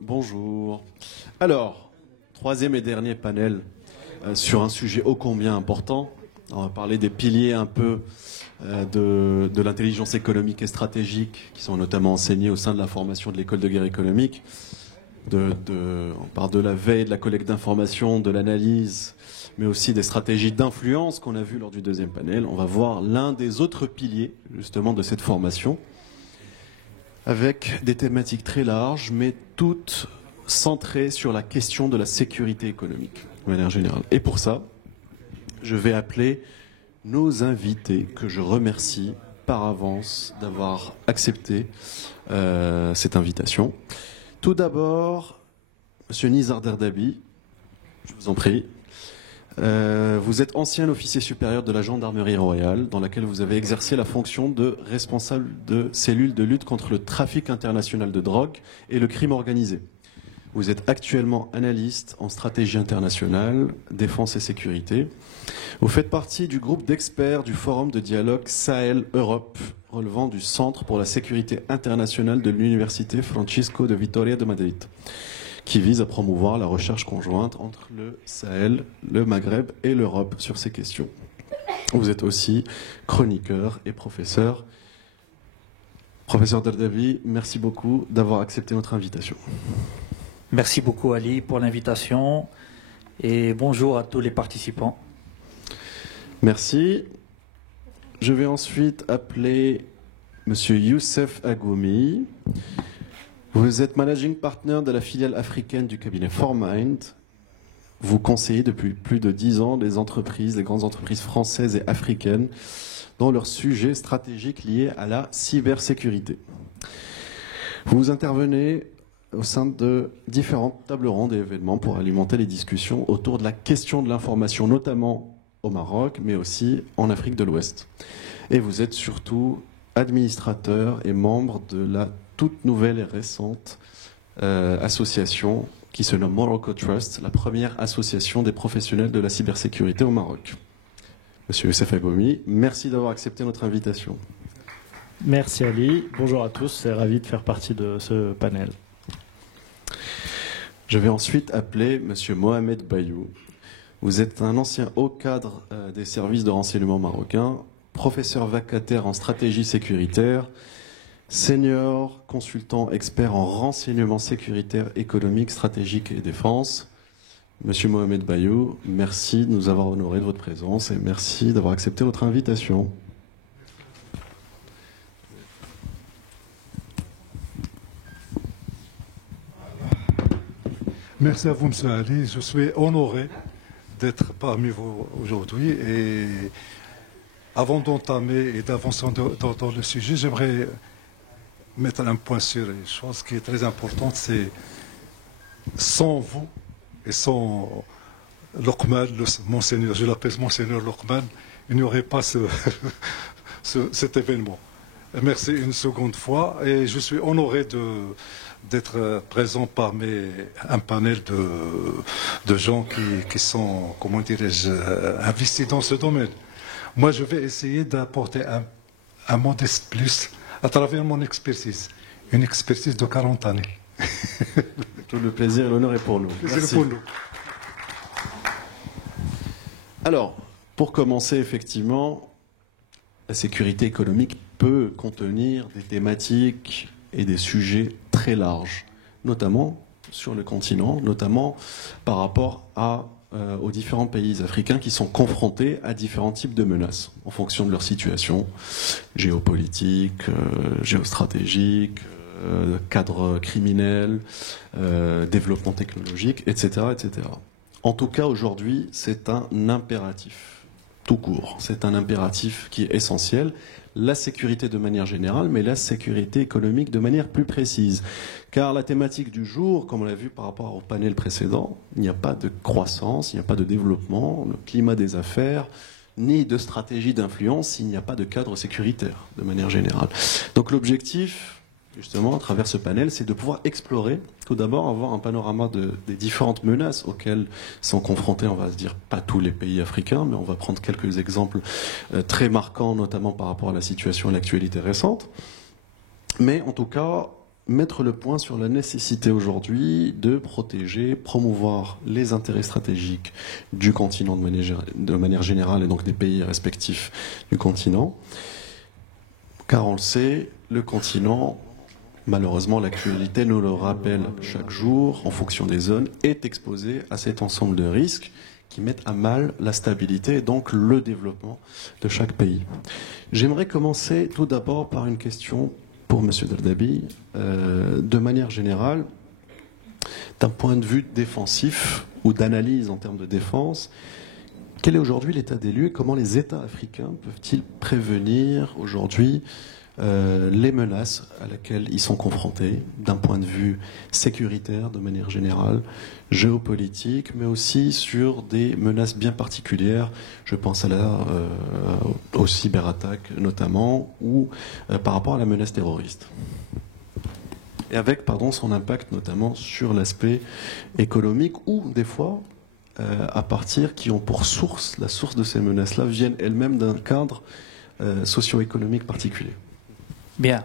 Bonjour. Alors, troisième et dernier panel sur un sujet ô combien important. On va parler des piliers un peu de l'intelligence économique et stratégique qui sont notamment enseignés au sein de la formation de l'école de guerre économique. On parle de la veille, de la collecte d'informations, de l'analyse, mais aussi des stratégies d'influence qu'on a vues lors du deuxième panel. On va voir l'un des autres piliers justement de cette formation, avec des thématiques très larges, mais toutes centrées sur la question de la sécurité économique, de manière générale. Et pour ça, je vais appeler nos invités, que je remercie par avance d'avoir accepté cette invitation. Tout d'abord, Monsieur Nizar Derdabi, je vous en prie. Vous êtes ancien officier supérieur de la gendarmerie royale, dans laquelle vous avez exercé la fonction de responsable de cellule de lutte contre le trafic international de drogue et le crime organisé. Vous êtes actuellement analyste en stratégie internationale, défense et sécurité. Vous faites partie du groupe d'experts du Forum de dialogue Sahel-Europe, relevant du Centre pour la sécurité internationale de l'Université Francisco de Vitoria de Madrid, qui vise à promouvoir la recherche conjointe entre le Sahel, le Maghreb et l'Europe sur ces questions. Vous êtes aussi chroniqueur et professeur. Professeur Derdabi, merci beaucoup d'avoir accepté notre invitation. Merci beaucoup Ali pour l'invitation et bonjour à tous les participants. Merci. Je vais ensuite appeler Monsieur Youssef Agoumi. Vous êtes managing partner de la filiale africaine du cabinet Formind. Vous conseillez depuis plus de 10 ans les grandes entreprises françaises et africaines dans leurs sujets stratégiques liés à la cybersécurité. Vous intervenez au sein de différentes tables rondes et événements pour alimenter les discussions autour de la question de l'information, notamment au Maroc, mais aussi en Afrique de l'Ouest. Et vous êtes surtout administrateur et membre de la toute nouvelle et récente association qui se nomme Morocco Trust, la première association des professionnels de la cybersécurité au Maroc. Monsieur Youssef Agoumi, merci d'avoir accepté notre invitation. Merci Ali, bonjour à tous, c'est ravi de faire partie de ce panel. Je vais ensuite appeler Monsieur Mohamed Bayou. Vous êtes un ancien haut cadre des services de renseignement marocains, professeur vacataire en stratégie sécuritaire, senior consultant expert en renseignement sécuritaire, économique, stratégique et défense. Monsieur Mohamed Bayou, merci de nous avoir honoré de votre présence et merci d'avoir accepté notre invitation. Merci à vous, M. Ali. Je suis honoré d'être parmi vous aujourd'hui. Et avant d'entamer et d'avancer dans le sujet, j'aimerais mettre un point sur une chose qui est très importante, c'est sans vous et sans Lokman, Monseigneur, je l'appelle Monseigneur Lokman, il n'y aurait pas cet événement. Merci une seconde fois et je suis honoré d'être présent parmi un panel de gens qui sont, comment dirais-je, investis dans ce domaine. Moi, je vais essayer d'apporter un modeste plus à travers mon expertise. Une expertise de 40 années. Tout le plaisir et l'honneur est pour nous. C'est pour nous. Alors, pour commencer, effectivement, la sécurité économique peut contenir des thématiques et des sujets très larges, notamment sur le continent, notamment par rapport aux différents pays africains qui sont confrontés à différents types de menaces en fonction de leur situation géopolitique, géostratégique, cadre criminel, développement technologique, etc., etc. En tout cas, aujourd'hui, c'est un impératif, tout court. C'est un impératif qui est essentiel. La sécurité de manière générale, mais la sécurité économique de manière plus précise. Car la thématique du jour, comme on l'a vu par rapport au panel précédent, il n'y a pas de croissance, il n'y a pas de développement, le climat des affaires, ni de stratégie d'influence s'il n'y a pas de cadre sécuritaire, de manière générale. Donc l'objectif, justement, à travers ce panel, c'est de pouvoir explorer, tout d'abord, avoir un panorama des différentes menaces auxquelles sont confrontés, on va se dire, pas tous les pays africains, mais on va prendre quelques exemples très marquants, notamment par rapport à la situation et l'actualité récente. Mais en tout cas, mettre le point sur la nécessité aujourd'hui de protéger, promouvoir les intérêts stratégiques du continent de manière générale et donc des pays respectifs du continent. Car on le sait, le continent, malheureusement l'actualité nous le rappelle chaque jour, en fonction des zones, est exposé à cet ensemble de risques qui mettent à mal la stabilité et donc le développement de chaque pays. J'aimerais commencer tout d'abord par une question pour M. Derdabi, de manière générale, d'un point de vue défensif ou d'analyse en termes de défense, quel est aujourd'hui l'état des lieux et comment les États africains peuvent-ils prévenir aujourd'hui les menaces à laquelle ils sont confrontés d'un point de vue sécuritaire de manière générale, géopolitique, mais aussi sur des menaces bien particulières, je pense aux cyberattaques notamment, ou par rapport à la menace terroriste. Et avec son impact notamment sur l'aspect économique, ou des fois, à partir qui ont pour source, la source de ces menaces-là viennent elles-mêmes d'un cadre socio-économique particulier. Bien.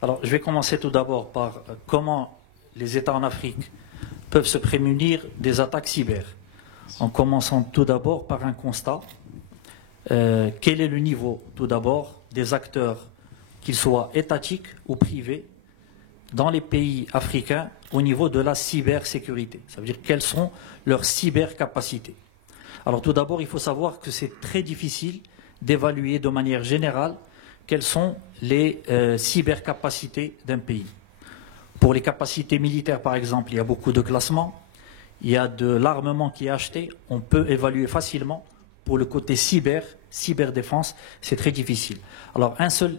Alors, je vais commencer tout d'abord par comment les États en Afrique peuvent se prémunir des attaques cyber. En commençant tout d'abord par un constat. Quel est le niveau, tout d'abord, des acteurs, qu'ils soient étatiques ou privés, dans les pays africains au niveau de la cybersécurité. Ça veut dire quelles sont leurs cybercapacités. Alors tout d'abord, il faut savoir que c'est très difficile d'évaluer de manière générale quelles sont les cybercapacités d'un pays. Pour les capacités militaires, par exemple, il y a beaucoup de classements, il y a de l'armement qui est acheté, on peut évaluer facilement. Pour le côté cyberdéfense, c'est très difficile. Alors, un seul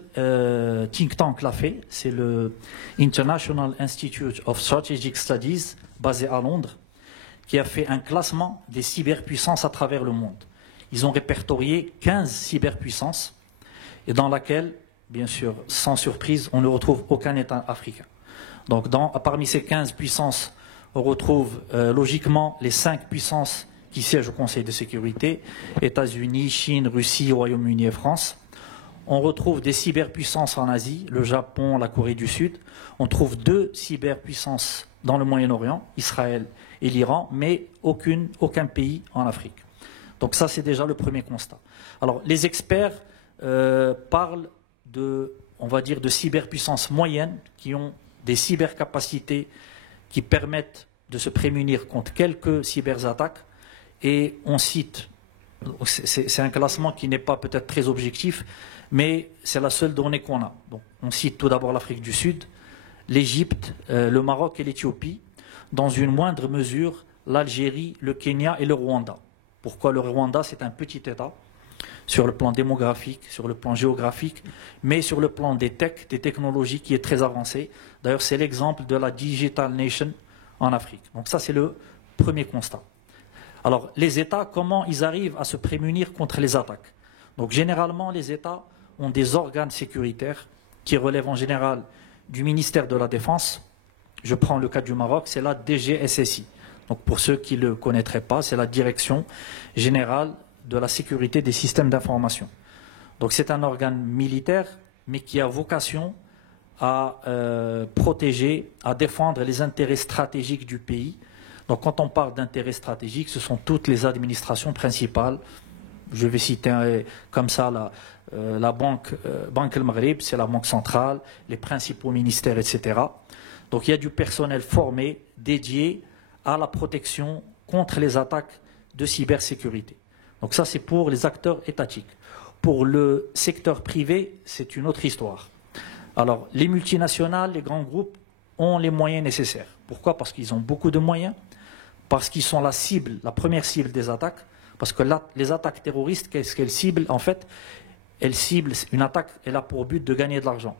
think tank l'a fait, c'est le International Institute of Strategic Studies, basé à Londres, qui a fait un classement des cyberpuissances à travers le monde. Ils ont répertorié 15 cyberpuissances, et dans laquelle, bien sûr, sans surprise, on ne retrouve aucun État africain. Donc, parmi ces 15 puissances, on retrouve logiquement les 5 puissances qui siègent au Conseil de sécurité, États-Unis, Chine, Russie, Royaume-Uni et France. On retrouve des cyberpuissances en Asie, le Japon, la Corée du Sud. On trouve 2 cyberpuissances dans le Moyen-Orient, Israël et l'Iran, mais aucun pays en Afrique. Donc ça, c'est déjà le premier constat. Alors, les experts parlent on va dire, de cyberpuissances moyennes qui ont des cybercapacités qui permettent de se prémunir contre quelques cyberattaques. Et on cite, c'est un classement qui n'est pas peut-être très objectif, mais c'est la seule donnée qu'on a. Donc, on cite tout d'abord l'Afrique du Sud, l'Égypte, le Maroc et l'Éthiopie, dans une moindre mesure l'Algérie, le Kenya et le Rwanda. Pourquoi le Rwanda? C'est un petit État, sur le plan démographique, sur le plan géographique, mais sur le plan des technologies qui est très avancé. D'ailleurs, c'est l'exemple de la Digital Nation en Afrique. Donc ça, c'est le premier constat. Alors, les États, comment ils arrivent à se prémunir contre les attaques? Donc, généralement, les États ont des organes sécuritaires qui relèvent en général du ministère de la Défense. Je prends le cas du Maroc, c'est la DGSSI. Donc, pour ceux qui ne le connaîtraient pas, c'est la Direction Générale de la Sécurité des Systèmes d'Information. Donc, c'est un organe militaire, mais qui a vocation à protéger, à défendre les intérêts stratégiques du pays. Donc, quand on parle d'intérêts stratégiques, ce sont toutes les administrations principales. Je vais citer comme ça la Banque El Maghreb, c'est la banque centrale, les principaux ministères, etc. Donc, il y a du personnel formé, dédié à la protection contre les attaques de cybersécurité. Donc, ça, c'est pour les acteurs étatiques. Pour le secteur privé, c'est une autre histoire. Alors, les multinationales, les grands groupes ont les moyens nécessaires. Pourquoi? Parce qu'ils ont beaucoup de moyens, parce qu'ils sont la première cible des attaques, parce que les attaques terroristes, qu'est-ce qu'elles ciblent? En fait, elles ciblent, une attaque, elle a pour but de gagner de l'argent,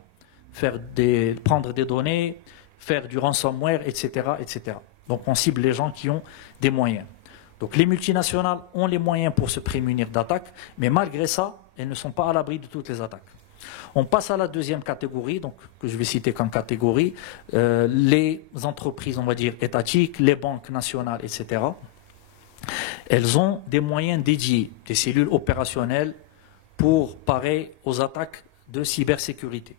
prendre des données, faire du ransomware, etc., etc. Donc on cible les gens qui ont des moyens. Donc les multinationales ont les moyens pour se prémunir d'attaques, mais malgré ça, elles ne sont pas à l'abri de toutes les attaques. On passe à la deuxième catégorie, donc, que je vais citer comme catégorie, les entreprises, on va dire, étatiques, les banques nationales, etc. Elles ont des moyens dédiés, des cellules opérationnelles pour parer aux attaques de cybersécurité.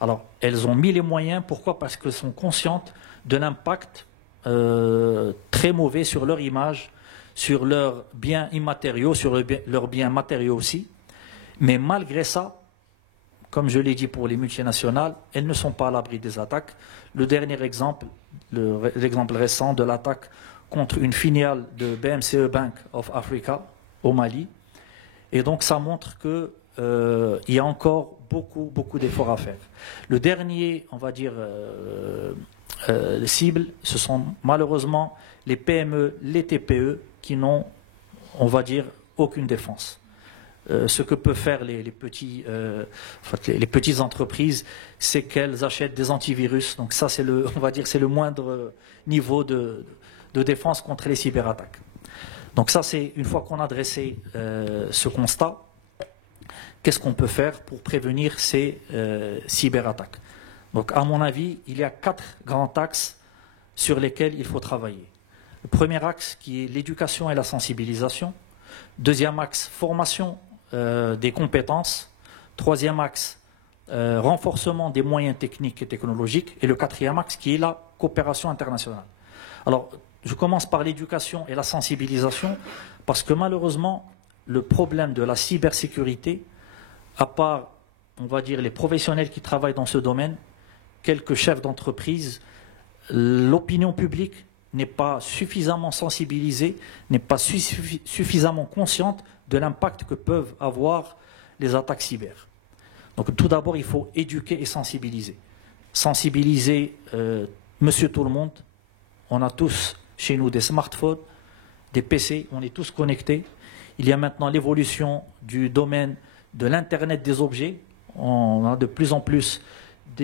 Alors, elles ont mis les moyens, pourquoi? Parce qu'elles sont conscientes de l'impact très mauvais sur leur image, sur leurs biens immatériaux, sur leurs biens matériaux aussi. Mais malgré ça, comme je l'ai dit pour les multinationales, elles ne sont pas à l'abri des attaques. Le dernier exemple, l'exemple récent de l'attaque contre une filiale de BMCE Bank of Africa au Mali. Et donc ça montre qu'il y a encore beaucoup d'efforts à faire. Le dernier, on va dire, cible, ce sont malheureusement les PME, les TPE qui n'ont, on va dire, aucune défense. Ce que peuvent faire les petites entreprises, c'est qu'elles achètent des antivirus. Donc ça, on va dire, c'est le moindre niveau de défense contre les cyberattaques. Donc ça, c'est une fois qu'on a dressé ce constat, qu'est-ce qu'on peut faire pour prévenir ces cyberattaques? Donc à mon avis, il y a 4 grands axes sur lesquels il faut travailler. Le premier axe qui est l'éducation et la sensibilisation. Deuxième axe, formation des compétences. Troisième axe, renforcement des moyens techniques et technologiques. Et le quatrième axe qui est la coopération internationale. Alors, je commence par l'éducation et la sensibilisation parce que malheureusement, le problème de la cybersécurité, à part, on va dire, les professionnels qui travaillent dans ce domaine, quelques chefs d'entreprise, l'opinion publique n'est pas suffisamment sensibilisée, n'est pas suffisamment consciente de l'impact que peuvent avoir les attaques cyber. Donc tout d'abord, il faut éduquer et sensibiliser. Sensibiliser monsieur tout le monde. On a tous chez nous des smartphones, des PC, on est tous connectés. Il y a maintenant l'évolution du domaine de l'Internet des objets. On a de plus en plus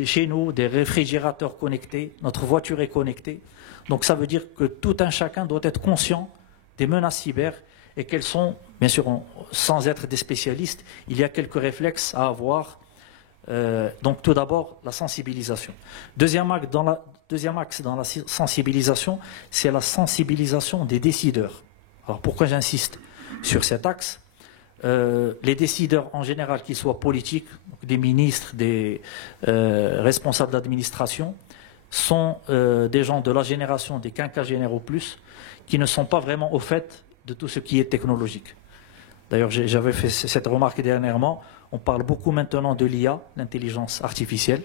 chez nous des réfrigérateurs connectés, notre voiture est connectée. Donc ça veut dire que tout un chacun doit être conscient des menaces cyber et qu'elles sont, bien sûr, sans être des spécialistes, il y a quelques réflexes à avoir. Donc tout d'abord, la sensibilisation. Deuxième axe dans la sensibilisation, c'est la sensibilisation des décideurs. Alors pourquoi j'insiste sur cet axe? Les décideurs en général, qu'ils soient politiques, des ministres, des responsables d'administration, sont des gens de la génération des quinquagénaires ou plus, qui ne sont pas vraiment au fait de tout ce qui est technologique. D'ailleurs, j'avais fait cette remarque dernièrement, on parle beaucoup maintenant de l'IA, l'intelligence artificielle.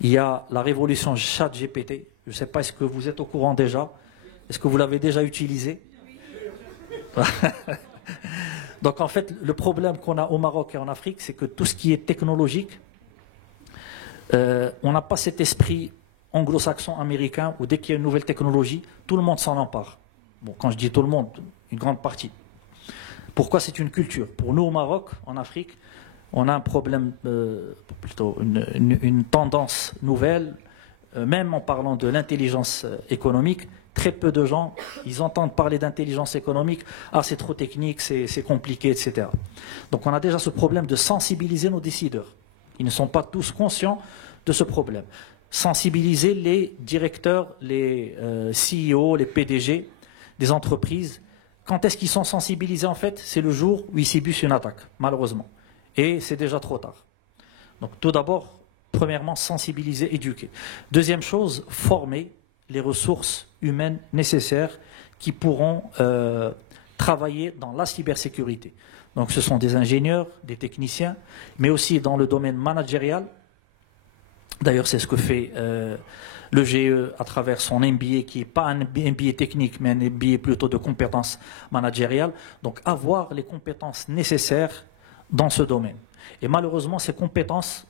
Il y a la révolution ChatGPT, je ne sais pas, est-ce que vous êtes au courant déjà? Est-ce que vous l'avez déjà utilisé? Donc en fait, le problème qu'on a au Maroc et en Afrique, c'est que tout ce qui est technologique, on n'a pas cet esprit anglo-saxon américain où dès qu'il y a une nouvelle technologie, tout le monde s'en empare. Bon, quand je dis tout le monde, une grande partie. Pourquoi? C'est une culture. Pour nous au Maroc, en Afrique, on a un problème, plutôt une tendance nouvelle, même en parlant de l'intelligence économique. Très peu de gens, ils entendent parler d'intelligence économique, ah c'est trop technique, c'est compliqué, etc. Donc on a déjà ce problème de sensibiliser nos décideurs. Ils ne sont pas tous conscients de ce problème. Sensibiliser les directeurs, les CEO, les PDG des entreprises. Quand est-ce qu'ils sont sensibilisés en fait? C'est le jour où ils subissent une attaque, malheureusement. Et c'est déjà trop tard. Donc tout d'abord, premièrement, sensibiliser, éduquer. Deuxième chose, former les ressources humaines nécessaires qui pourront travailler dans la cybersécurité. Donc ce sont des ingénieurs, des techniciens, mais aussi dans le domaine managérial. D'ailleurs, c'est ce que fait le GE à travers son MBA, qui n'est pas un MBA technique, mais un MBA plutôt de compétences managériales. Donc avoir les compétences nécessaires dans ce domaine. Et malheureusement, ces compétences,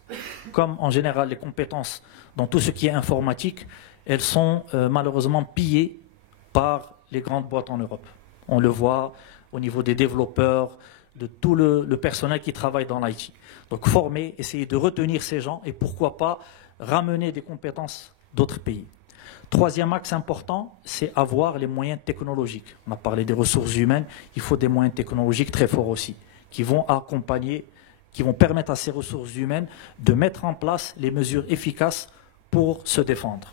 comme en général les compétences dans tout ce qui est informatique, elles sont malheureusement pillées par les grandes boîtes en Europe. On le voit au niveau des développeurs, de tout le personnel qui travaille dans l'IT. Donc former, essayer de retenir ces gens et pourquoi pas ramener des compétences d'autres pays. Troisième axe important, c'est avoir les moyens technologiques. On a parlé des ressources humaines, il faut des moyens technologiques très forts aussi, qui vont accompagner qui vont permettre à ces ressources humaines de mettre en place les mesures efficaces pour se défendre.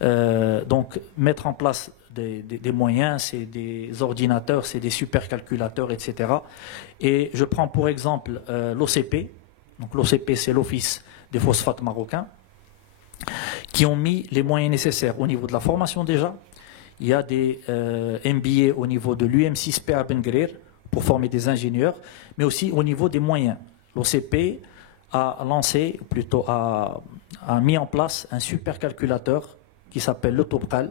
Donc, mettre en place des moyens, c'est des ordinateurs, c'est des supercalculateurs, etc. Et je prends pour exemple l'OCP. Donc, l'OCP, c'est l'Office des phosphates marocains, qui ont mis les moyens nécessaires au niveau de la formation déjà. Il y a des MBA au niveau de l'UM6P à Ben Guerir pour former des ingénieurs, mais aussi au niveau des moyens. L'OCP a lancé, ou plutôt a mis en place un supercalculateur qui s'appelle le Tobqal,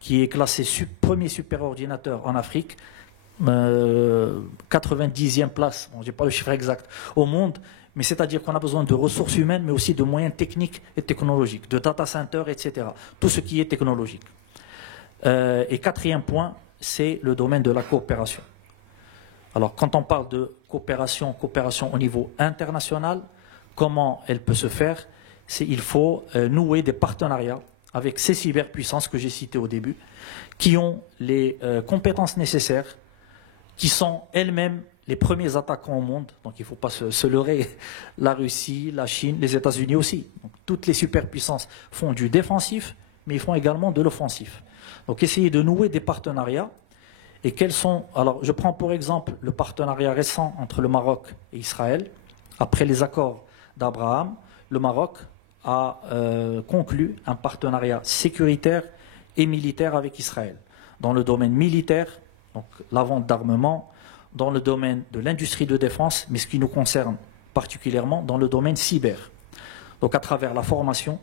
qui est classé premier superordinateur en Afrique, 90e place, bon, je n'ai pas le chiffre exact, au monde, mais c'est-à-dire qu'on a besoin de ressources humaines, mais aussi de moyens techniques et technologiques, de data centers, etc. Tout ce qui est technologique. Et quatrième point, c'est le domaine de la coopération. Alors, quand on parle de coopération au niveau international, comment elle peut se faire? Il faut nouer des partenariats avec ces cyberpuissances que j'ai citées au début, qui ont les compétences nécessaires, qui sont elles-mêmes les premiers attaquants au monde. Donc il ne faut pas se leurrer. La Russie, la Chine, les États-Unis aussi. Donc, toutes les superpuissances font du défensif, mais ils font également de l'offensif. Donc essayer de nouer des partenariats. Et quels sont... Alors je prends pour exemple le partenariat récent entre le Maroc et Israël. Après les accords d'Abraham, le Maroc a conclu un partenariat sécuritaire et militaire avec Israël. Dans le domaine militaire, donc la vente d'armement, dans le domaine de l'industrie de défense, mais ce qui nous concerne particulièrement dans le domaine cyber. Donc à travers la formation,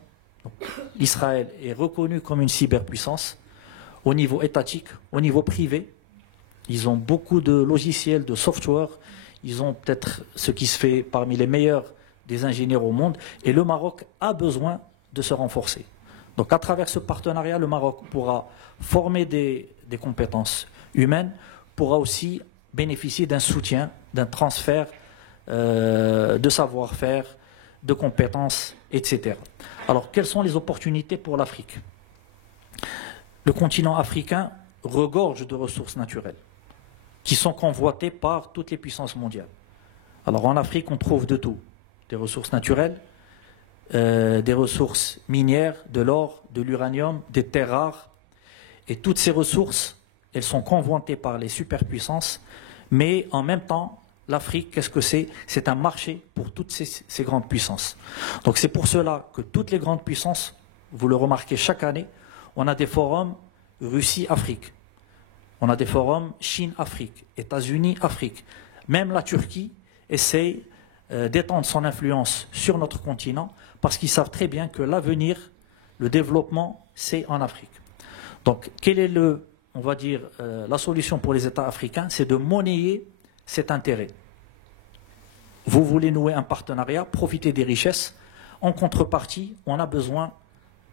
Israël est reconnu comme une cyberpuissance au niveau étatique, au niveau privé. Ils ont beaucoup de logiciels, de software. Ils ont peut-être ce qui se fait parmi les meilleurs des ingénieurs au monde. Et le Maroc a besoin de se renforcer. Donc à travers ce partenariat, le Maroc pourra former des compétences humaines, pourra aussi bénéficier d'un soutien, d'un transfert de savoir-faire, de compétences, etc. Alors, quelles sont les opportunités pour l'Afrique? Le continent africain regorge de ressources naturelles qui sont convoitées par toutes les puissances mondiales. Alors, en Afrique, on trouve de tout. Des ressources naturelles, des ressources minières, de l'or, de l'uranium, des terres rares. Et toutes ces ressources, elles sont convoitées par les superpuissances, mais en même temps, l'Afrique, qu'est-ce que c'est? C'est un marché pour toutes ces grandes puissances. Donc c'est pour cela que toutes les grandes puissances, vous le remarquez chaque année, on a des forums Russie-Afrique, on a des forums Chine-Afrique, États-Unis-Afrique. Même la Turquie essaye d'étendre son influence sur notre continent parce qu'ils savent très bien que l'avenir, le développement, c'est en Afrique. Donc quel est on va dire, la solution pour les États africains? C'est de monnayer cet intérêt. Vous voulez nouer un partenariat, profiter des richesses. En contrepartie, on a besoin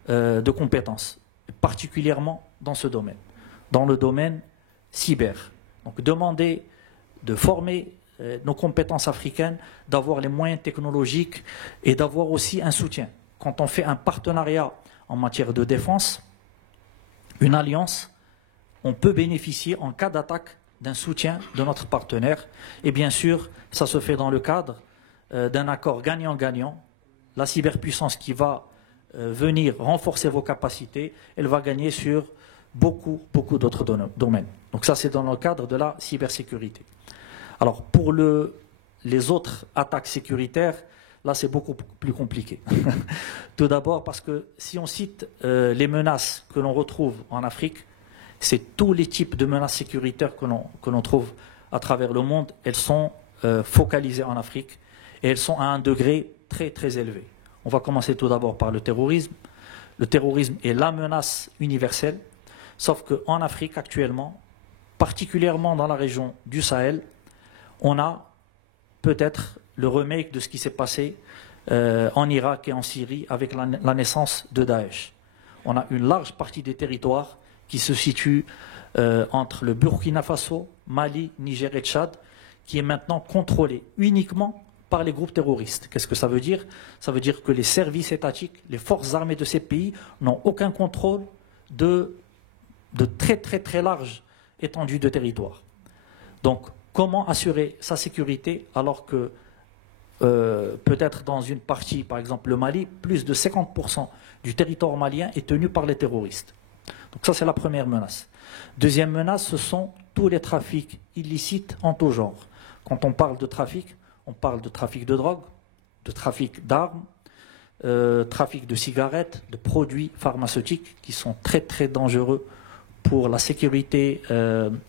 de compétences, particulièrement dans ce domaine, dans le domaine cyber. Donc demander de former nos compétences africaines, d'avoir les moyens technologiques et d'avoir aussi un soutien. Quand on fait un partenariat en matière de défense, une alliance, on peut bénéficier en cas d'attaque d'un soutien de notre partenaire. Et bien sûr, ça se fait dans le cadre d'un accord gagnant-gagnant. La cyberpuissance qui va venir renforcer vos capacités, elle va gagner sur beaucoup d'autres domaines. Donc ça, c'est dans le cadre de la cybersécurité. Alors, pour les autres attaques sécuritaires, là, c'est beaucoup plus compliqué. Tout d'abord parce que si on cite les menaces que l'on retrouve en Afrique, c'est tous les types de menaces sécuritaires que l'on trouve à travers le monde. Elles sont focalisées en Afrique et elles sont à un degré très élevé. On va commencer tout d'abord par le terrorisme. Le terrorisme est la menace universelle, sauf qu'en Afrique actuellement, particulièrement dans la région du Sahel, on a peut-être le remake de ce qui s'est passé en Irak et en Syrie avec la naissance de Daesh. On a une large partie des territoires qui se situe entre le Burkina Faso, Mali, Niger et Tchad, qui est maintenant contrôlé uniquement par les groupes terroristes. Qu'est-ce que ça veut dire? Ça veut dire que les services étatiques, les forces armées de ces pays n'ont aucun contrôle de très larges étendues de territoire. Donc, comment assurer sa sécurité alors que peut-être dans une partie, par exemple le Mali, plus de 50% du territoire malien est tenu par les terroristes. Donc ça, c'est la première menace. Deuxième menace, ce sont tous les trafics illicites en tout genre. Quand on parle de trafic, on parle de trafic de drogue, de trafic d'armes, trafic de cigarettes, de produits pharmaceutiques qui sont très très dangereux pour la sécurité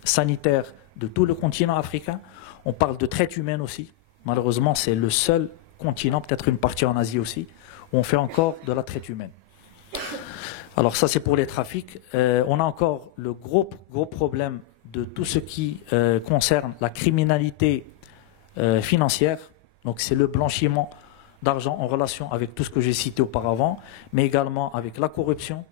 sanitaire de tout le continent africain. On parle de traite humaine aussi. Malheureusement, c'est le seul continent, peut-être une partie en Asie aussi, où on fait encore de la traite humaine. Alors ça, c'est pour les trafics. On a encore le gros problème de tout ce qui concerne la criminalité financière. Donc c'est le blanchiment d'argent en relation avec tout ce que j'ai cité auparavant, mais également avec la corruption.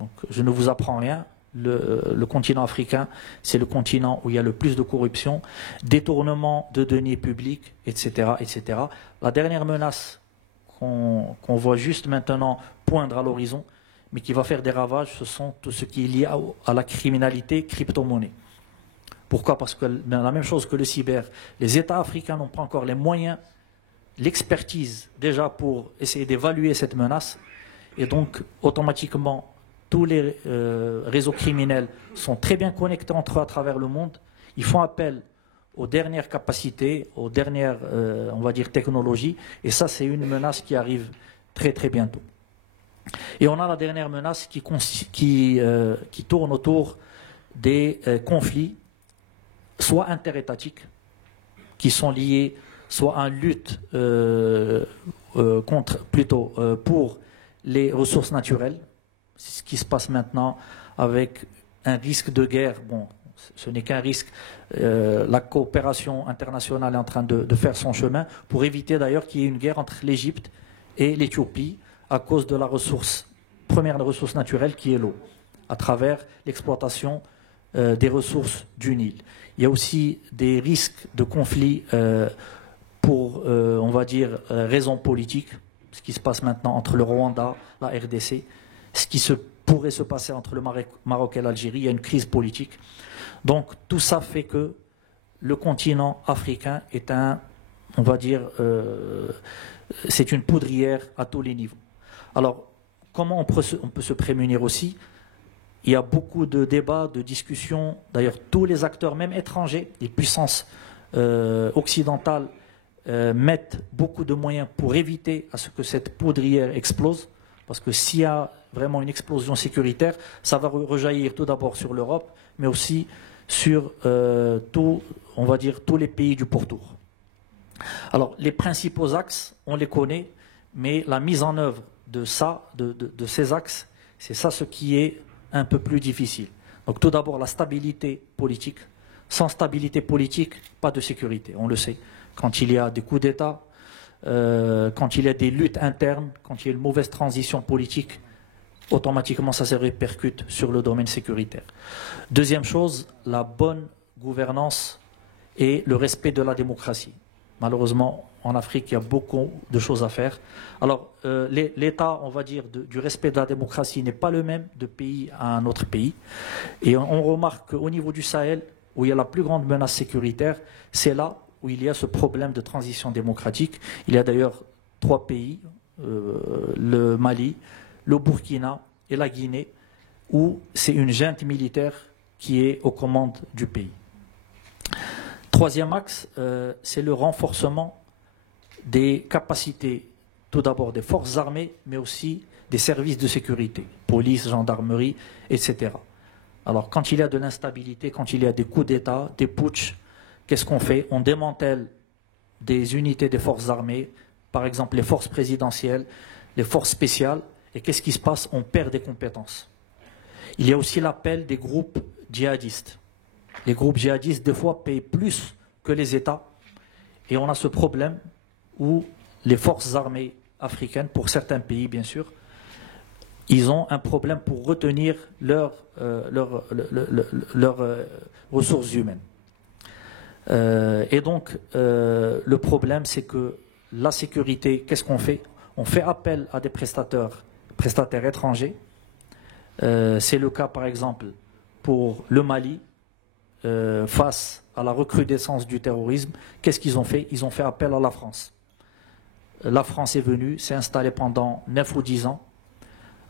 Donc je ne vous apprends rien. Le continent africain, c'est le continent où il y a le plus de corruption, détournement de deniers publics, etc., etc. La dernière menace qu'on voit juste maintenant poindre à l'horizon, mais qui va faire des ravages, ce sont tout ce qui est lié à la criminalité crypto-monnaie. Pourquoi? Parce que la même chose que le cyber, les États africains n'ont pas encore les moyens, l'expertise déjà pour essayer d'évaluer cette menace, et donc automatiquement tous les réseaux criminels sont très bien connectés entre eux à travers le monde. Ils font appel aux dernières capacités, aux dernières, on va dire, technologies. Et ça, c'est une menace qui arrive très, très bientôt. Et on a la dernière menace qui tourne autour des conflits, soit interétatiques, qui sont liés soit à une lutte pour les ressources naturelles, ce qui se passe maintenant avec un risque de guerre. Bon, ce n'est qu'un risque. La coopération internationale est en train de faire son chemin pour éviter d'ailleurs qu'il y ait une guerre entre l'Égypte et l'Éthiopie à cause de la première ressource naturelle qui est l'eau, à travers l'exploitation des ressources du Nil. Il y a aussi des risques de conflits pour, on va dire, raisons politiques, ce qui se passe maintenant entre le Rwanda, la RDC, ce qui pourrait se passer entre le Maroc et l'Algérie. Il y a une crise politique. Donc tout ça fait que le continent africain est on va dire, c'est une poudrière à tous les niveaux. Alors, comment on peut se prémunir aussi? Il y a beaucoup de débats, de discussions. D'ailleurs, tous les acteurs, même étrangers, les puissances occidentales, mettent beaucoup de moyens pour éviter à ce que cette poudrière explose. Parce que s'il y a vraiment une explosion sécuritaire, ça va rejaillir tout d'abord sur l'Europe, mais aussi sur on va dire, tous les pays du pourtour. Alors, les principaux axes, on les connaît, mais la mise en œuvre de ces axes, c'est ça ce qui est un peu plus difficile. Donc tout d'abord, la stabilité politique. Sans stabilité politique, pas de sécurité, on le sait. Quand il y a des coups d'État, quand il y a des luttes internes, quand il y a une mauvaise transition politique, automatiquement ça se répercute sur le domaine sécuritaire. Deuxième chose, la bonne gouvernance et le respect de la démocratie. Malheureusement, en Afrique, il y a beaucoup de choses à faire. Alors, l'état, on va dire, du respect de la démocratie n'est pas le même de pays à un autre pays. Et on remarque qu'au niveau du Sahel, où il y a la plus grande menace sécuritaire, c'est là où il y a ce problème de transition démocratique. Il y a d'ailleurs 3 pays, le Mali, le Burkina et la Guinée, où c'est une junte militaire qui est aux commandes du pays. Troisième axe, c'est le renforcement des capacités, tout d'abord des forces armées, mais aussi des services de sécurité, police, gendarmerie, etc. Alors, quand il y a de l'instabilité, quand il y a des coups d'État, des putschs, qu'est-ce qu'on fait? On démantèle des unités des forces armées, par exemple les forces présidentielles, les forces spéciales, et qu'est-ce qui se passe? On perd des compétences. Il y a aussi l'appel des groupes djihadistes. Les groupes djihadistes, des fois, payent plus que les États, et on a ce problème où les forces armées africaines, pour certains pays bien sûr, ils ont un problème pour retenir leurs ressources humaines. Et donc, le problème, c'est que la sécurité, qu'est-ce qu'on fait? On fait appel à des prestataires étrangers. C'est le cas, par exemple, pour le Mali, face à la recrudescence du terrorisme. Qu'est-ce qu'ils ont fait? Ils ont fait appel à la France. la France est venue, s'est installée pendant 9 ou 10 ans.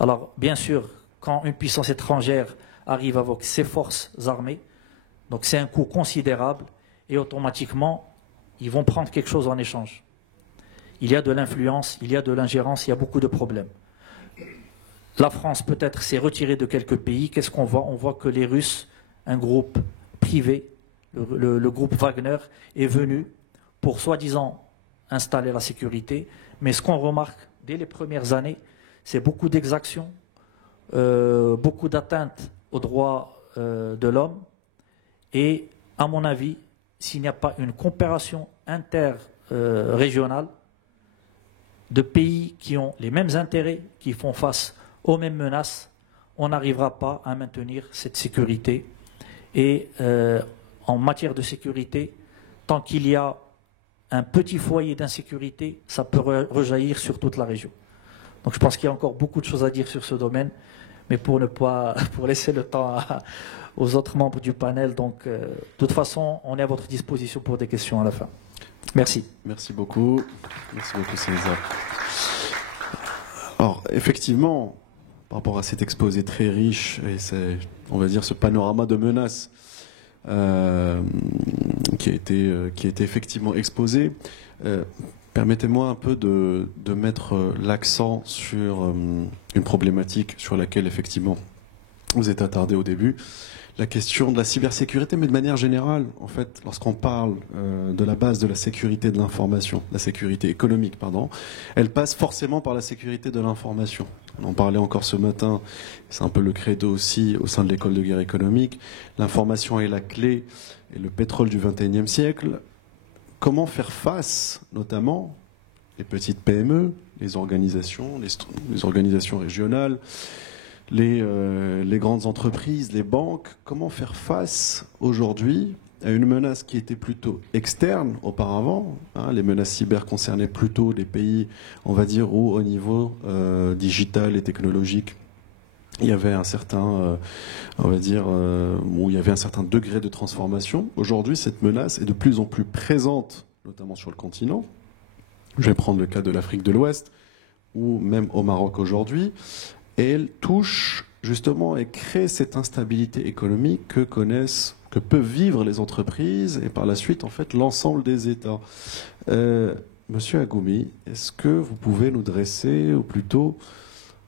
Alors, bien sûr, quand une puissance étrangère arrive avec ses forces armées, donc c'est un coût considérable et automatiquement, ils vont prendre quelque chose en échange. Il y a de l'influence, il y a de l'ingérence, il y a beaucoup de problèmes. La France peut-être s'est retirée de quelques pays. Qu'est-ce qu'on voit? On voit que les Russes, un groupe privé, le groupe Wagner, est venu pour soi-disant installer la sécurité. Mais ce qu'on remarque dès les premières années, c'est beaucoup d'exactions, beaucoup d'atteintes aux droits de l'homme. Et à mon avis, s'il n'y a pas une coopération interrégionale de pays qui ont les mêmes intérêts, qui font face aux mêmes menaces, on n'arrivera pas à maintenir cette sécurité. Et en matière de sécurité, tant qu'il y a un petit foyer d'insécurité, ça peut rejaillir sur toute la région. Donc je pense qu'il y a encore beaucoup de choses à dire sur ce domaine, mais pour laisser le temps aux autres membres du panel. Donc de toute façon, on est à votre disposition pour des questions à la fin. Merci. Merci beaucoup. Merci beaucoup, César. Alors, effectivement, par rapport à cet exposé très riche et on va dire ce panorama de menaces qui a été effectivement exposé, permettez-moi un peu de mettre l'accent sur une problématique sur laquelle effectivement vous êtes attardé au début, la question de la cybersécurité, mais de manière générale, en fait, lorsqu'on parle de la base de la sécurité de l'information, la sécurité économique, pardon, elle passe forcément par la sécurité de l'information. On en parlait encore ce matin, c'est un peu le credo aussi au sein de l'école de guerre économique. L'information est la clé et le pétrole du XXIe siècle. Comment faire face, notamment, les petites PME, les organisations régionales, les grandes entreprises, les banques, comment faire face aujourd'hui à une menace qui était plutôt externe auparavant, hein, les menaces cyber concernaient plutôt les pays, on va dire, où au niveau digital et technologique, il y avait un certain, on va dire, où il y avait un certain degré de transformation. Aujourd'hui, cette menace est de plus en plus présente, notamment sur le continent. Je vais prendre le cas de l'Afrique de l'Ouest, ou même au Maroc aujourd'hui. Et elle touche justement et crée cette instabilité économique que peuvent vivre les entreprises et par la suite en fait l'ensemble des États. Monsieur Agoumi, est-ce que vous pouvez nous dresser, ou plutôt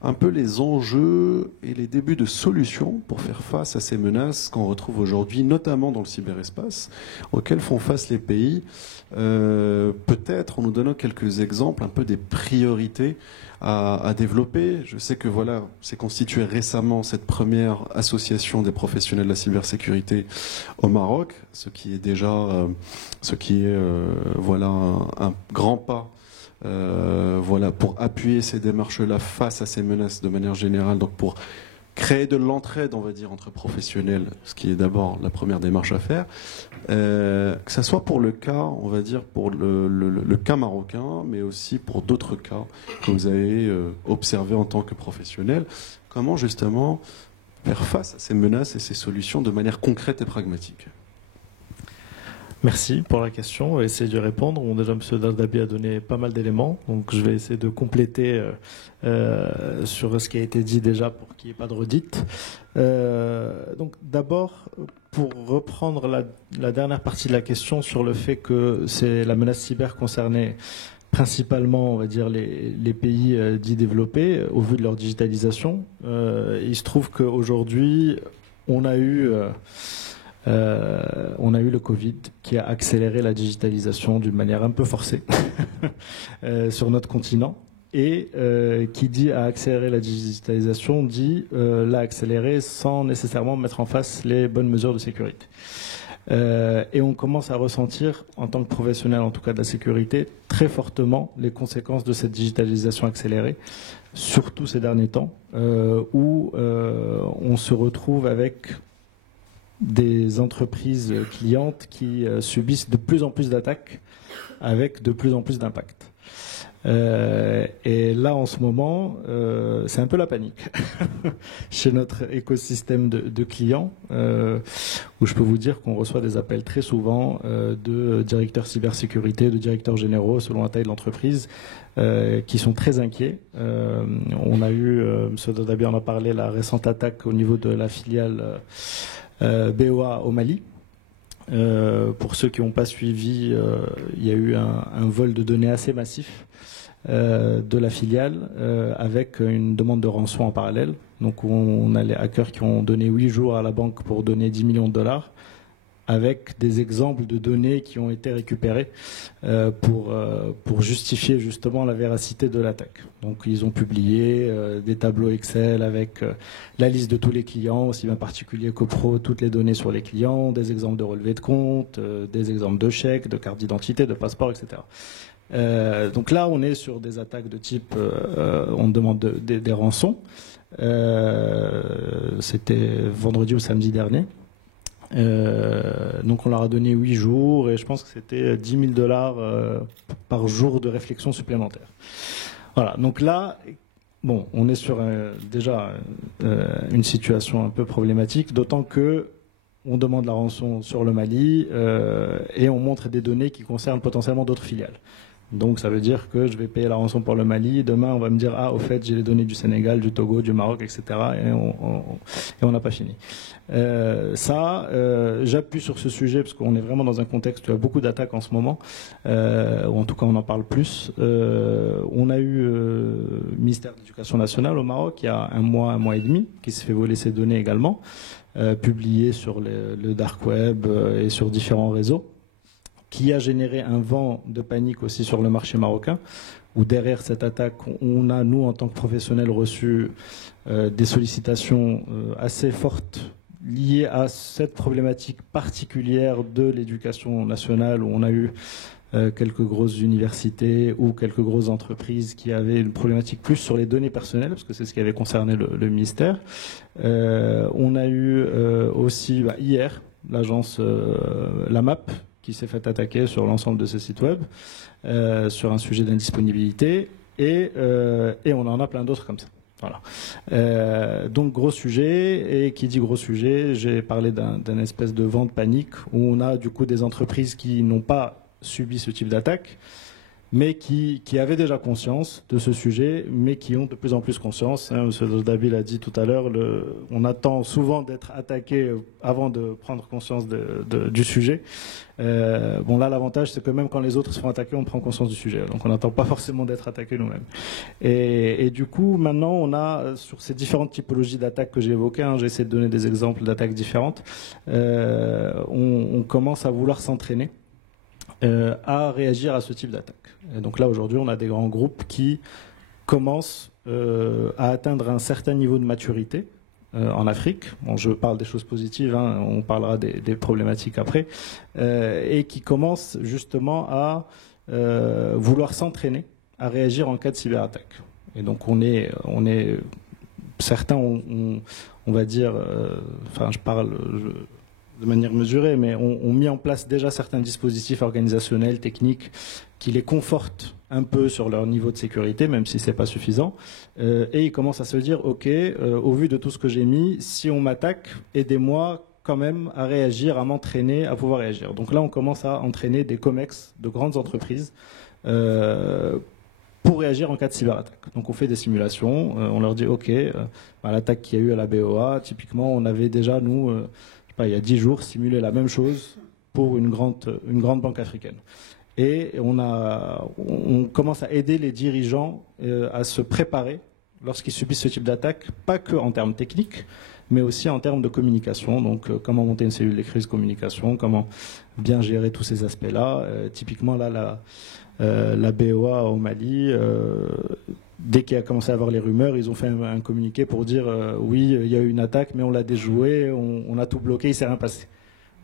un peu les enjeux et les débuts de solutions pour faire face à ces menaces qu'on retrouve aujourd'hui, notamment dans le cyberespace, auxquelles font face les pays, peut-être en nous donnant quelques exemples, un peu des priorités à développer. Je sais que voilà, s'est constituée récemment cette première association des professionnels de la cybersécurité au Maroc, ce qui est déjà, voilà un grand pas. Voilà, pour appuyer ces démarches-là face à ces menaces de manière générale, donc pour créer de l'entraide, on va dire, entre professionnels, ce qui est d'abord la première démarche à faire, que ça soit pour le cas, on va dire, pour le cas marocain, mais aussi pour d'autres cas que vous avez observés en tant que professionnel. Comment justement faire face à ces menaces et ces solutions de manière concrète et pragmatique? Merci pour la question. On va essayer d'y répondre. Bon, déjà, M. Dardabi a donné pas mal d'éléments, donc je vais essayer de compléter sur ce qui a été dit déjà pour qu'il n'y ait pas de redite. Donc d'abord, pour reprendre la dernière partie de la question sur le fait que c'est la menace cyber concernait principalement, on va dire, les pays dits développés au vu de leur digitalisation. Il se trouve qu'aujourd'hui, on a eu le Covid qui a accéléré la digitalisation d'une manière un peu forcée sur notre continent. Et qui dit à accélérer la digitalisation dit l'a accélérer sans nécessairement mettre en face les bonnes mesures de sécurité. Et on commence à ressentir, en tant que professionnel en tout cas de la sécurité, très fortement les conséquences de cette digitalisation accélérée, surtout ces derniers temps, où on se retrouve avec des entreprises clientes qui subissent de plus en plus d'attaques avec de plus en plus d'impact. Et là, en ce moment, c'est un peu la panique chez notre écosystème de clients, où je peux vous dire qu'on reçoit des appels très souvent de directeurs cybersécurité, de directeurs généraux, selon la taille de l'entreprise, qui sont très inquiets. On a eu, M. Dadabi en a parlé, la récente attaque au niveau de la filiale BOA au Mali. Pour ceux qui n'ont pas suivi, il y a eu un vol de données assez massif de la filiale avec une demande de rançon en parallèle. Donc on a les hackers qui ont donné 8 jours à la banque pour donner 10 millions de dollars avec des exemples de données qui ont été récupérées pour justifier justement la véracité de l'attaque. Donc ils ont publié des tableaux Excel avec la liste de tous les clients, aussi bien particuliers que pro, toutes les données sur les clients, des exemples de relevés de compte, des exemples de chèques, de cartes d'identité, de passeports, etc. Donc là, on est sur des attaques de type on demande des rançons. C'était vendredi ou samedi dernier. Donc on leur a donné 8 jours et je pense que c'était 10 000 dollars par jour de réflexion supplémentaire. Voilà, donc là, bon, on est sur déjà une situation un peu problématique, d'autant que on demande la rançon sur le Mali et on montre des données qui concernent potentiellement d'autres filiales. Donc ça veut dire que je vais payer la rançon pour le Mali. Demain, on va me dire « Ah, au fait, j'ai les données du Sénégal, du Togo, du Maroc, etc. » Et on n'a pas fini. J'appuie sur ce sujet parce qu'on est vraiment dans un contexte où il y a beaucoup d'attaques en ce moment, ou en tout cas on en parle plus. On a eu le ministère de l'Éducation nationale au Maroc il y a un mois et demi, qui s'est fait voler ses données également, publiées sur le dark web et sur différents réseaux, qui a généré un vent de panique aussi sur le marché marocain, où derrière cette attaque, on a, nous, en tant que professionnels, reçu des sollicitations assez fortes liées à cette problématique particulière de l'éducation nationale, où on a eu quelques grosses universités ou quelques grosses entreprises qui avaient une problématique plus sur les données personnelles, parce que c'est ce qui avait concerné le ministère. On a eu aussi, hier, l'agence La MAP, qui s'est fait attaquer sur l'ensemble de ses sites web, sur un sujet d'indisponibilité, et on en a plein d'autres comme ça. Voilà. Donc gros sujet, et qui dit gros sujet, j'ai parlé d'un espèce de vent de panique, où on a du coup des entreprises qui n'ont pas subi ce type d'attaque, mais qui avaient déjà conscience de ce sujet, mais qui ont de plus en plus conscience. M. Dadabi l'a dit tout à l'heure, on attend souvent d'être attaqué avant de prendre conscience du sujet. Bon, là, l'avantage, c'est que même quand les autres se font attaquer, on prend conscience du sujet. Donc, on n'attend pas forcément d'être attaqué nous-mêmes. Et du coup, maintenant, on a, sur ces différentes typologies d'attaques que j'ai évoquées, j'ai essayé de donner des exemples d'attaques différentes, on commence à vouloir s'entraîner à réagir à ce type d'attaque. Et donc là, aujourd'hui, on a des grands groupes qui commencent à atteindre un certain niveau de maturité en Afrique. Bon, je parle des choses positives, on parlera des problématiques après, et qui commencent justement à vouloir s'entraîner à réagir en cas de cyberattaque. Et donc certains on va dire, je parle de manière mesurée, mais ont mis en place déjà certains dispositifs organisationnels, techniques, qui les confortent un peu sur leur niveau de sécurité, même si c'est pas suffisant. Et ils commencent à se dire, ok, au vu de tout ce que j'ai mis, si on m'attaque, aidez-moi quand même à réagir, à m'entraîner, à pouvoir réagir. Donc là, on commence à entraîner des COMEX de grandes entreprises pour réagir en cas de cyberattaque. Donc on fait des simulations, on leur dit, ok, l'attaque qu'il y a eu à la BOA, typiquement, on avait déjà, nous, il y a 10 jours, simulé la même chose pour une grande banque africaine. Et on commence à aider les dirigeants à se préparer lorsqu'ils subissent ce type d'attaque, pas que en termes techniques, mais aussi en termes de communication. Donc, comment monter une cellule de crise communication, comment bien gérer tous ces aspects-là. Typiquement, là, la BOA au Mali, dès qu'il a commencé à avoir les rumeurs, ils ont fait un communiqué pour dire oui, il y a eu une attaque, mais on l'a déjoué, on a tout bloqué, il ne s'est rien passé.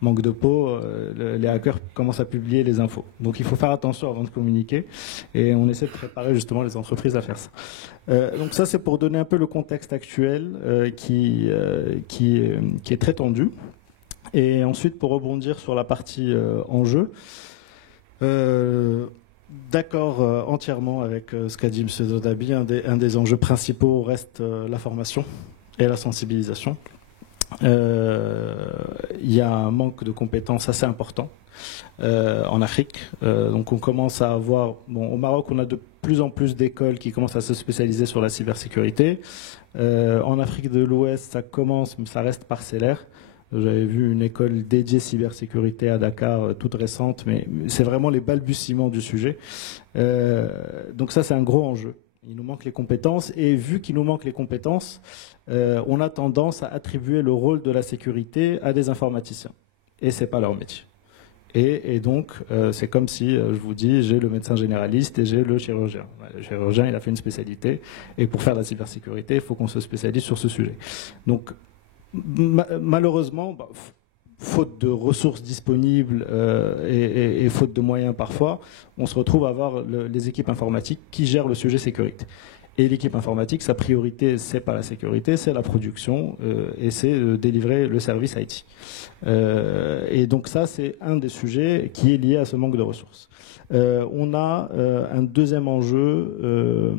Manque de peau, les hackers commencent à publier les infos. Donc il faut faire attention avant de communiquer, et on essaie de préparer justement les entreprises à faire ça. Donc ça, c'est pour donner un peu le contexte actuel qui est très tendu. Et ensuite, pour rebondir sur la partie enjeu, d'accord entièrement avec ce qu'a dit M. Dadabi. Un des enjeux principaux reste la formation et la sensibilisation. il y a un manque de compétences assez important en Afrique. Donc on commence à avoir, au Maroc, on a de plus en plus d'écoles qui commencent à se spécialiser sur la cybersécurité. En Afrique de l'Ouest, ça commence, mais ça reste parcellaire. J'avais vu une école dédiée cybersécurité à Dakar, toute récente, mais c'est vraiment les balbutiements du sujet. Donc ça, c'est un gros enjeu. Il nous manque les compétences, et vu qu'il nous manque les compétences, on a tendance à attribuer le rôle de la sécurité à des informaticiens. Et c'est pas leur métier. Et donc, c'est comme si, je vous dis, j'ai le médecin généraliste et j'ai le chirurgien. Le chirurgien, il a fait une spécialité, et pour faire la cybersécurité, il faut qu'on se spécialise sur ce sujet. Donc, malheureusement, faute de ressources disponibles et faute de moyens parfois, on se retrouve à avoir les équipes informatiques qui gèrent le sujet sécurité. Et l'équipe informatique, sa priorité, c'est pas la sécurité, c'est la production et c'est de délivrer le service IT. Et donc ça, c'est un des sujets qui est lié à ce manque de ressources. On a un deuxième enjeu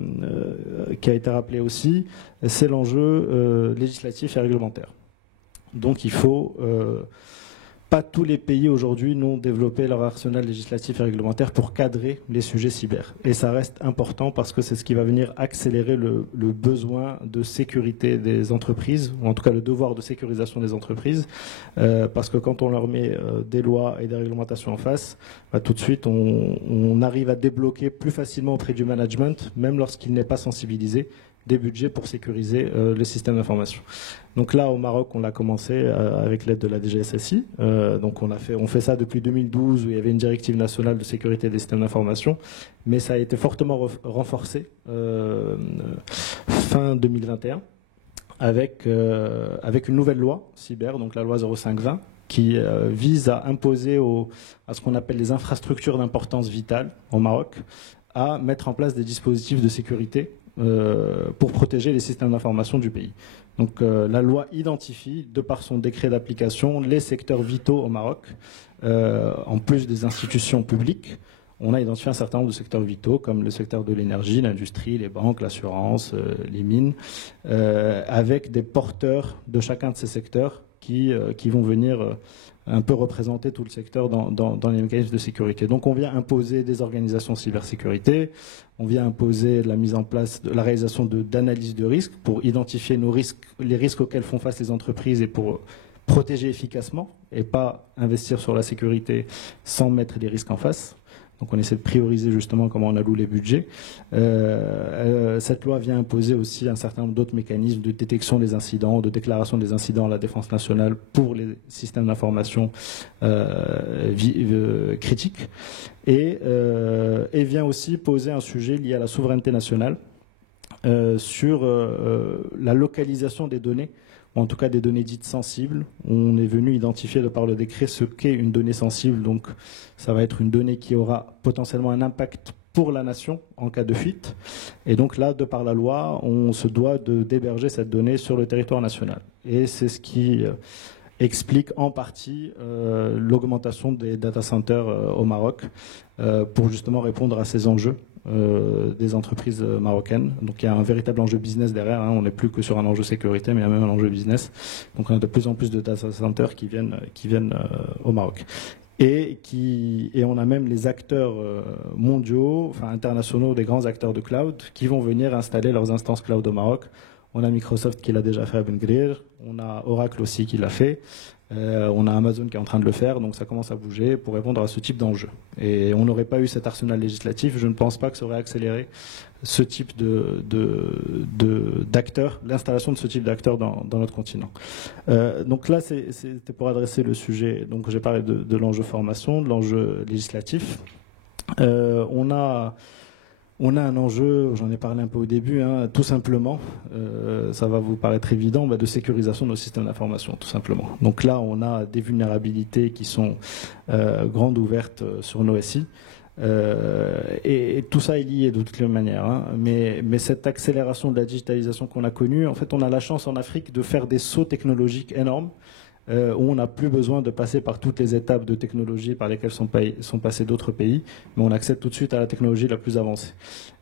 qui a été rappelé aussi, c'est l'enjeu législatif et réglementaire. Donc il faut... pas tous les pays aujourd'hui n'ont développé leur arsenal législatif et réglementaire pour cadrer les sujets cyber. Et ça reste important parce que c'est ce qui va venir accélérer le besoin de sécurité des entreprises, ou en tout cas le devoir de sécurisation des entreprises, parce que quand on leur met des lois et des réglementations en face, tout de suite on arrive à débloquer plus facilement auprès du management, même lorsqu'il n'est pas sensibilisé, des budgets pour sécuriser le système d'information. Donc là, au Maroc, on l'a commencé avec l'aide de la DGSSI. Donc on fait ça depuis 2012, où il y avait une directive nationale de sécurité des systèmes d'information, mais ça a été fortement renforcé fin 2021 avec une nouvelle loi cyber, donc la loi 0520, qui vise à imposer à ce qu'on appelle les infrastructures d'importance vitale au Maroc, à mettre en place des dispositifs de sécurité pour protéger les systèmes d'information du pays. Donc la loi identifie, de par son décret d'application, les secteurs vitaux au Maroc. En plus des institutions publiques, on a identifié un certain nombre de secteurs vitaux, comme le secteur de l'énergie, l'industrie, les banques, l'assurance, les mines, avec des porteurs de chacun de ces secteurs qui vont venir un peu représenter tout le secteur dans les mécanismes de sécurité. Donc on vient imposer des organisations cybersécurité, on vient imposer la mise en place, la réalisation d'analyses de risques pour identifier les risques auxquels font face les entreprises et pour protéger efficacement et pas investir sur la sécurité sans mettre les risques en face. Donc on essaie de prioriser justement comment on alloue les budgets. Cette loi vient imposer aussi un certain nombre d'autres mécanismes de détection des incidents, de déclaration des incidents à la défense nationale pour les systèmes d'information critiques. Et vient aussi poser un sujet lié à la souveraineté nationale sur la localisation des données, ou en tout cas des données dites sensibles. On est venu identifier de par le décret ce qu'est une donnée sensible. Donc ça va être une donnée qui aura potentiellement un impact pour la nation en cas de fuite. Et donc là, de par la loi, on se doit d'héberger cette donnée sur le territoire national. Et c'est ce qui explique en partie l'augmentation des data centers au Maroc pour justement répondre à ces enjeux des entreprises marocaines. Donc il y a un véritable enjeu business derrière, hein. On n'est plus que sur un enjeu sécurité, mais il y a même un enjeu business. Donc on a de plus en plus de data centers qui viennent au Maroc. Et on a même les acteurs mondiaux, enfin internationaux, des grands acteurs de cloud, qui vont venir installer leurs instances cloud au Maroc. On a Microsoft qui l'a déjà fait à Ben Grir, on a Oracle aussi qui l'a fait, on a Amazon qui est en train de le faire, donc ça commence à bouger pour répondre à ce type d'enjeu. Et on n'aurait pas eu cet arsenal législatif, je ne pense pas que ça aurait accéléré ce type d'acteurs, l'installation de ce type d'acteurs dans notre continent. Donc là, c'était pour adresser le sujet. Donc j'ai parlé de l'enjeu formation, de l'enjeu législatif. On a un enjeu, j'en ai parlé un peu au début, hein, tout simplement, ça va vous paraître évident, de sécurisation de nos systèmes d'information, tout simplement. Donc là, on a des vulnérabilités qui sont grandes ouvertes sur nos SI. Et tout ça est lié de toutes les manières, hein. Mais cette accélération de la digitalisation qu'on a connue, en fait, on a la chance en Afrique de faire des sauts technologiques énormes où on n'a plus besoin de passer par toutes les étapes de technologie par lesquelles sont passés d'autres pays, mais on accède tout de suite à la technologie la plus avancée.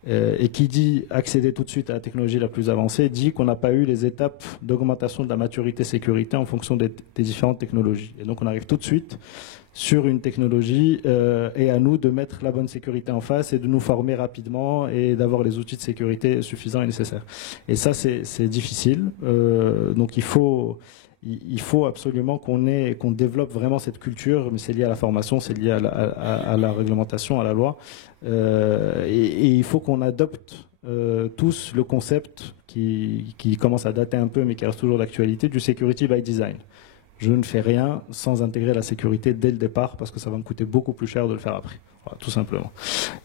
Et qui dit accéder tout de suite à la technologie la plus avancée dit qu'on n'a pas eu les étapes d'augmentation de la maturité sécurité en fonction des différentes technologies. Et donc on arrive tout de suite sur une technologie et à nous de mettre la bonne sécurité en face et de nous former rapidement et d'avoir les outils de sécurité suffisants et nécessaires. Et ça, c'est difficile. Donc il faut absolument qu'on développe vraiment cette culture, mais c'est lié à la formation, c'est lié à la réglementation, à la loi. Et il faut qu'on adopte tous le concept qui commence à dater un peu, mais qui reste toujours d'actualité, du security by design. Je ne fais rien sans intégrer la sécurité dès le départ, parce que ça va me coûter beaucoup plus cher de le faire après. Voilà, tout simplement.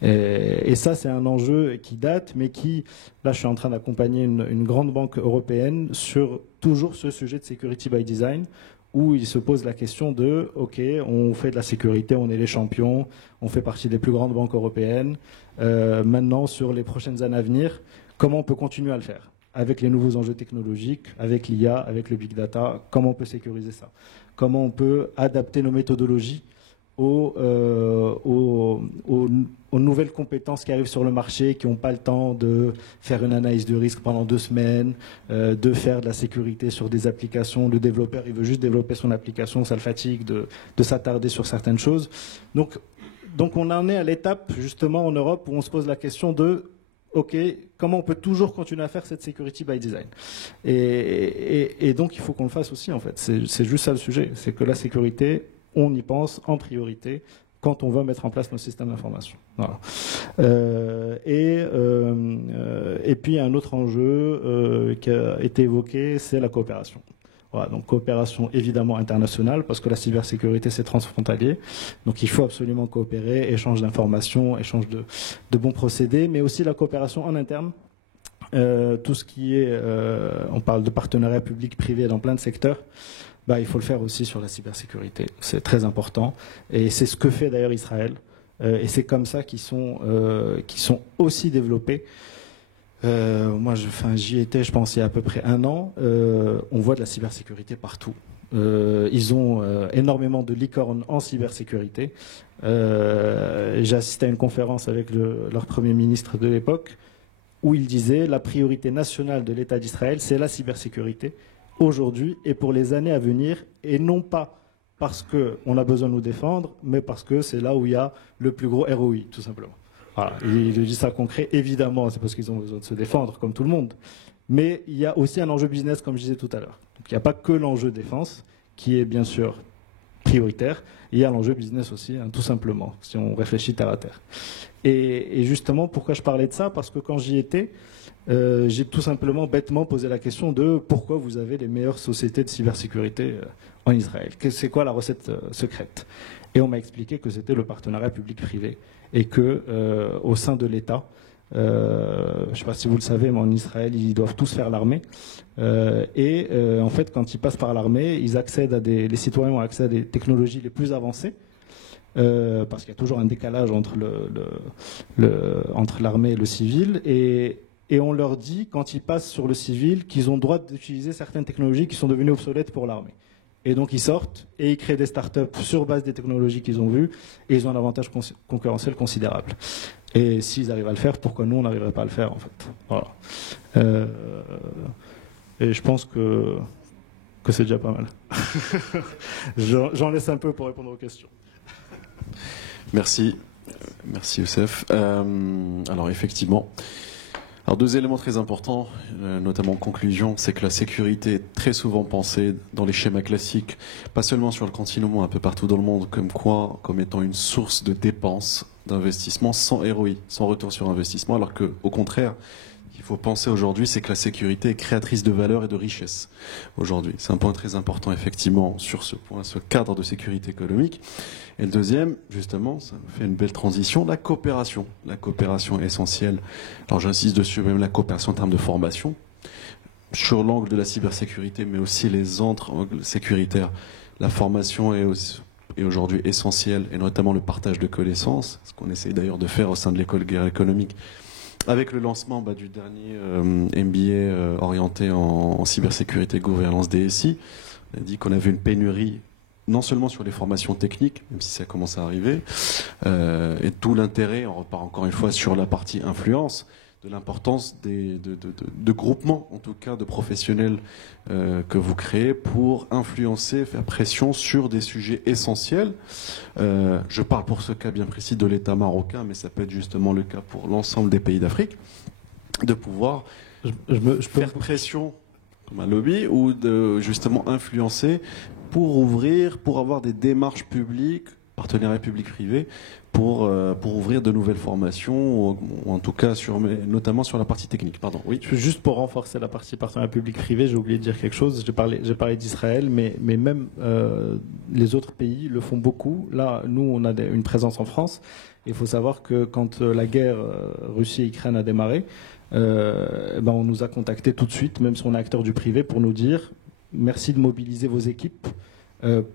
Et ça, c'est un enjeu qui date, mais qui, là, je suis en train d'accompagner une grande banque européenne sur toujours ce sujet de security by design, où il se pose la question de, OK, on fait de la sécurité, on est les champions, on fait partie des plus grandes banques européennes. Maintenant, sur les prochaines années à venir, comment on peut continuer à le faire ? Avec les nouveaux enjeux technologiques, avec l'IA, avec le big data, comment on peut sécuriser ça ? Comment on peut adapter nos méthodologies aux nouvelles compétences qui arrivent sur le marché, qui n'ont pas le temps de faire une analyse de risque pendant 2 semaines, de faire de la sécurité sur des applications. Le développeur, il veut juste développer son application, ça le fatigue de s'attarder sur certaines choses. Donc on en est à l'étape, justement, en Europe, où on se pose la question de OK, comment on peut toujours continuer à faire cette security by design ? Et donc, il faut qu'on le fasse aussi, en fait. C'est juste ça le sujet. C'est que la sécurité, on y pense en priorité quand on va mettre en place nos systèmes d'information. Voilà. Et puis, un autre enjeu qui a été évoqué, c'est la coopération. Voilà, donc coopération évidemment internationale, parce que la cybersécurité c'est transfrontalier, donc il faut absolument coopérer, échange d'informations, échange de bons procédés, mais aussi la coopération en interne, tout ce qui est, on parle de partenariat public-privé dans plein de secteurs, il faut le faire aussi sur la cybersécurité, c'est très important, et c'est ce que fait d'ailleurs Israël, et c'est comme ça qu'ils sont aussi développés. Moi, j'y étais, je pense, il y a à peu près 1 an. On voit de la cybersécurité partout. Ils ont énormément de licornes en cybersécurité. J'ai assisté à une conférence avec leur Premier ministre de l'époque où il disait la priorité nationale de l'État d'Israël, c'est la cybersécurité aujourd'hui et pour les années à venir, et non pas parce qu'on a besoin de nous défendre, mais parce que c'est là où il y a le plus gros ROI, tout simplement. Voilà, il dit ça concret, évidemment, c'est parce qu'ils ont besoin de se défendre, comme tout le monde. Mais il y a aussi un enjeu business, comme je disais tout à l'heure. Donc il n'y a pas que l'enjeu défense, qui est bien sûr prioritaire, il y a l'enjeu business aussi, tout simplement, si on réfléchit terre à terre. Et justement, pourquoi je parlais de ça ? Parce que quand j'y étais, j'ai tout simplement, bêtement posé la question de pourquoi vous avez les meilleures sociétés de cybersécurité en Israël ? C'est quoi la recette secrète ? Et on m'a expliqué que c'était le partenariat public-privé. Et que au sein de l'État, je ne sais pas si vous le savez, mais en Israël, ils doivent tous faire l'armée. En fait, quand ils passent par l'armée, les citoyens ont accès à des technologies les plus avancées, parce qu'il y a toujours un décalage entre entre l'armée et le civil. Et on leur dit, quand ils passent sur le civil, qu'ils ont le droit d'utiliser certaines technologies qui sont devenues obsolètes pour l'armée. Et donc ils sortent et ils créent des startups sur base des technologies qu'ils ont vues et ils ont un avantage concurrentiel considérable. Et s'ils arrivent à le faire, pourquoi nous on n'arriverait pas à le faire en fait ? Voilà. Et je pense que c'est déjà pas mal. J'en laisse un peu pour répondre aux questions. Merci Youssef. Alors effectivement. Alors 2 éléments très importants, notamment en conclusion, c'est que la sécurité est très souvent pensée dans les schémas classiques, pas seulement sur le continent, mais un peu partout dans le monde, comme étant une source de dépenses, d'investissement sans ROI, sans retour sur investissement, alors qu'au contraire, il faut penser aujourd'hui, c'est que la sécurité est créatrice de valeur et de richesse aujourd'hui. C'est un point très important, effectivement, sur ce point, ce cadre de sécurité économique. Et le deuxième, justement, ça fait une belle transition, la coopération. La coopération est essentielle. Alors j'insiste dessus, même la coopération en termes de formation, sur l'angle de la cybersécurité, mais aussi les angles sécuritaires. La formation est aujourd'hui essentielle, et notamment le partage de connaissances, ce qu'on essaye d'ailleurs de faire au sein de l'école guerre économique, avec le lancement du dernier MBA orienté en cybersécurité et gouvernance DSI, On a dit qu'on avait une pénurie non seulement sur les formations techniques, même si ça commence à arriver, et tout l'intérêt, on repart encore une fois sur la partie influence, de l'importance de groupements, en tout cas de professionnels que vous créez pour influencer, faire pression sur des sujets essentiels. Je parle pour ce cas bien précis de l'État marocain, mais ça peut être justement le cas pour l'ensemble des pays d'Afrique, de pouvoir faire pression comme un lobby ou de justement influencer pour ouvrir, pour avoir des démarches publiques, partenariats publics-privés, pour ouvrir de nouvelles formations, ou en tout cas notamment sur la partie technique. Pardon, oui. Juste pour renforcer la partie partenariat public-privé, j'ai oublié de dire quelque chose. J'ai parlé d'Israël, mais même les autres pays le font beaucoup. Là, nous, on a une présence en France. Il faut savoir que quand la guerre Russie-Ukraine a démarré, on nous a contactés tout de suite, même si on est acteur du privé, pour nous dire merci de mobiliser vos équipes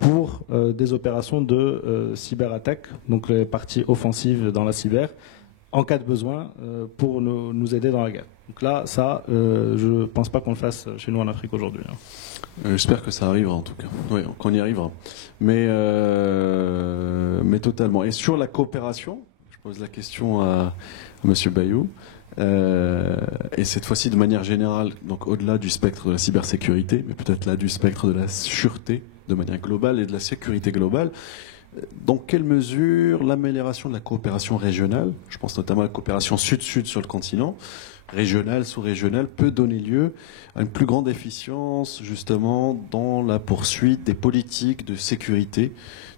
pour des opérations de cyberattaque, donc les parties offensives dans la cyber, en cas de besoin, pour nous aider dans la guerre. Donc là, ça, je ne pense pas qu'on le fasse chez nous en Afrique aujourd'hui. J'espère que ça arrivera en tout cas. Oui, qu'on y arrivera. Mais totalement. Et sur la coopération, je pose la question à M. Bayou. Et cette fois-ci de manière générale, donc au-delà du spectre de la cybersécurité, mais peut-être là du spectre de la sûreté de manière globale et de la sécurité globale, dans quelle mesure l'amélioration de la coopération régionale, je pense notamment à la coopération sud-sud sur le continent, régionale, sous-régionale, peut donner lieu à une plus grande efficience justement dans la poursuite des politiques de sécurité,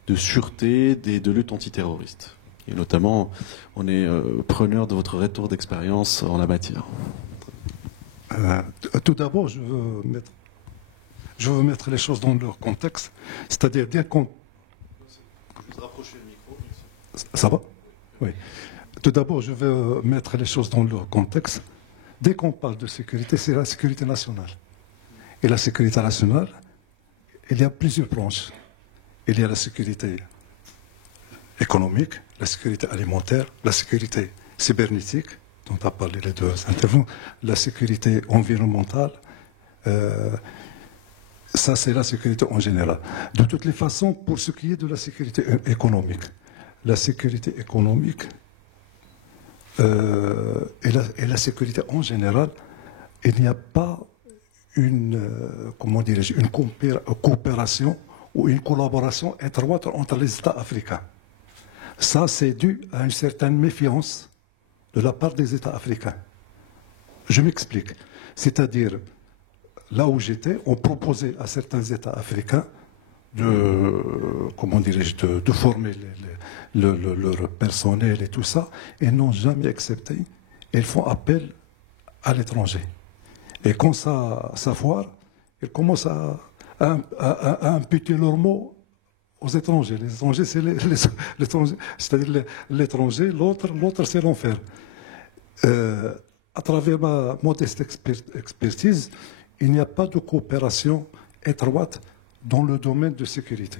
de sûreté, de lutte antiterroriste. Et notamment, on est preneur de votre retour d'expérience en la matière. Tout d'abord, je veux mettre les choses dans leur contexte, c'est-à-dire bien qu'on... Vous rapprochez le micro. Ça va? Oui. Tout d'abord, je veux mettre les choses dans leur contexte. Dès qu'on parle de sécurité, c'est la sécurité nationale. Et la sécurité nationale, il y a plusieurs branches. Il y a la sécurité économique, la sécurité alimentaire, la sécurité cybernétique, dont a parlé les deux intervenants, la sécurité environnementale. Ça, c'est la sécurité en général. De toutes les façons, pour ce qui est de la sécurité économique, la sécurité économique et la sécurité en général, il n'y a pas une coopération ou une collaboration étroite entre les États africains. Ça, c'est dû à une certaine méfiance de la part des États africains. Je m'explique. C'est-à-dire, là où j'étais, on proposait à certains États africains de former leur personnel et tout ça, et n'ont jamais accepté. Ils font appel à l'étranger. Et quand ça foire, ils commencent à imputer leurs mots aux étrangers. Les étrangers, c'est l'étranger, c'est-à-dire l'étranger, l'autre, c'est l'enfer. À travers ma modeste expertise, il n'y a pas de coopération étroite dans le domaine de sécurité.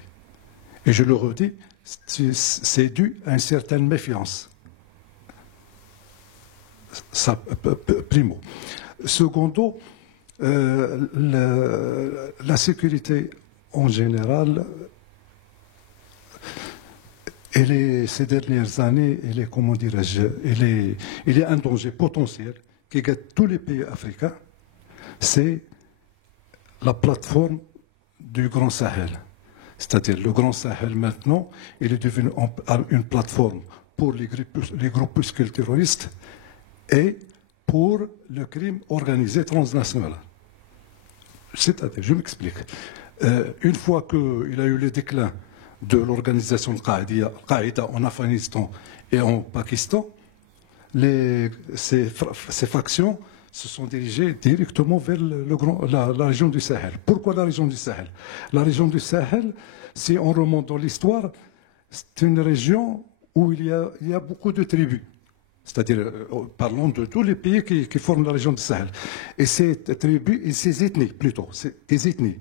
Et je le redis, c'est dû à une certaine méfiance. Ça, primo. Secondo, la sécurité en général, ces dernières années, il y a un danger potentiel qui guette tous les pays africains, c'est la plateforme du Grand Sahel. C'est-à-dire le Grand Sahel maintenant, il est devenu une plateforme pour les groupuscules terroristes et pour le crime organisé transnational. C'est-à-dire, je m'explique. Une fois qu'il a eu le déclin de l'organisation Al-Qaïda en Afghanistan et en Pakistan, ces factions se sont dirigées directement vers la région du Sahel. Pourquoi la région du Sahel? La région du Sahel, si on remonte dans l'histoire, c'est une région où il y a beaucoup de tribus. C'est-à-dire, parlons de tous les pays qui forment la région du Sahel. Et ces tribus, et ces ethnies plutôt, c'est des ethnies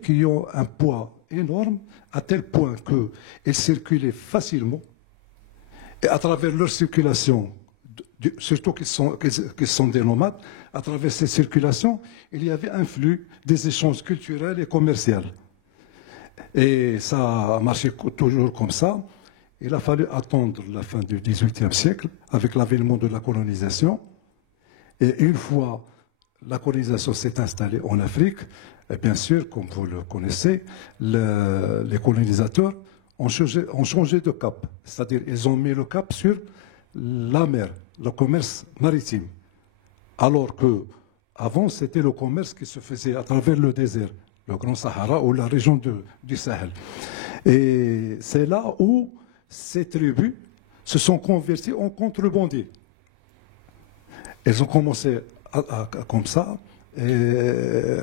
qui ont un poids énorme, à tel point qu'elles circulaient facilement. Et à travers leur circulation surtout qu'ils sont des nomades, à travers ces circulations, il y avait un flux des échanges culturels et commerciaux. Et ça a marché toujours comme ça. Il a fallu attendre la fin du XVIIIe siècle, avec l'avènement de la colonisation. Et une fois la colonisation s'est installée en Afrique, et bien sûr, comme vous le connaissez, les colonisateurs ont changé de cap. C'est-à-dire ils ont mis le cap sur la mer, le commerce maritime. Alors que avant, c'était le commerce qui se faisait à travers le désert, le Grand Sahara ou la région du Sahel. Et c'est là où ces tribus se sont converties en contrebandiers. Elles ont commencé comme ça. Et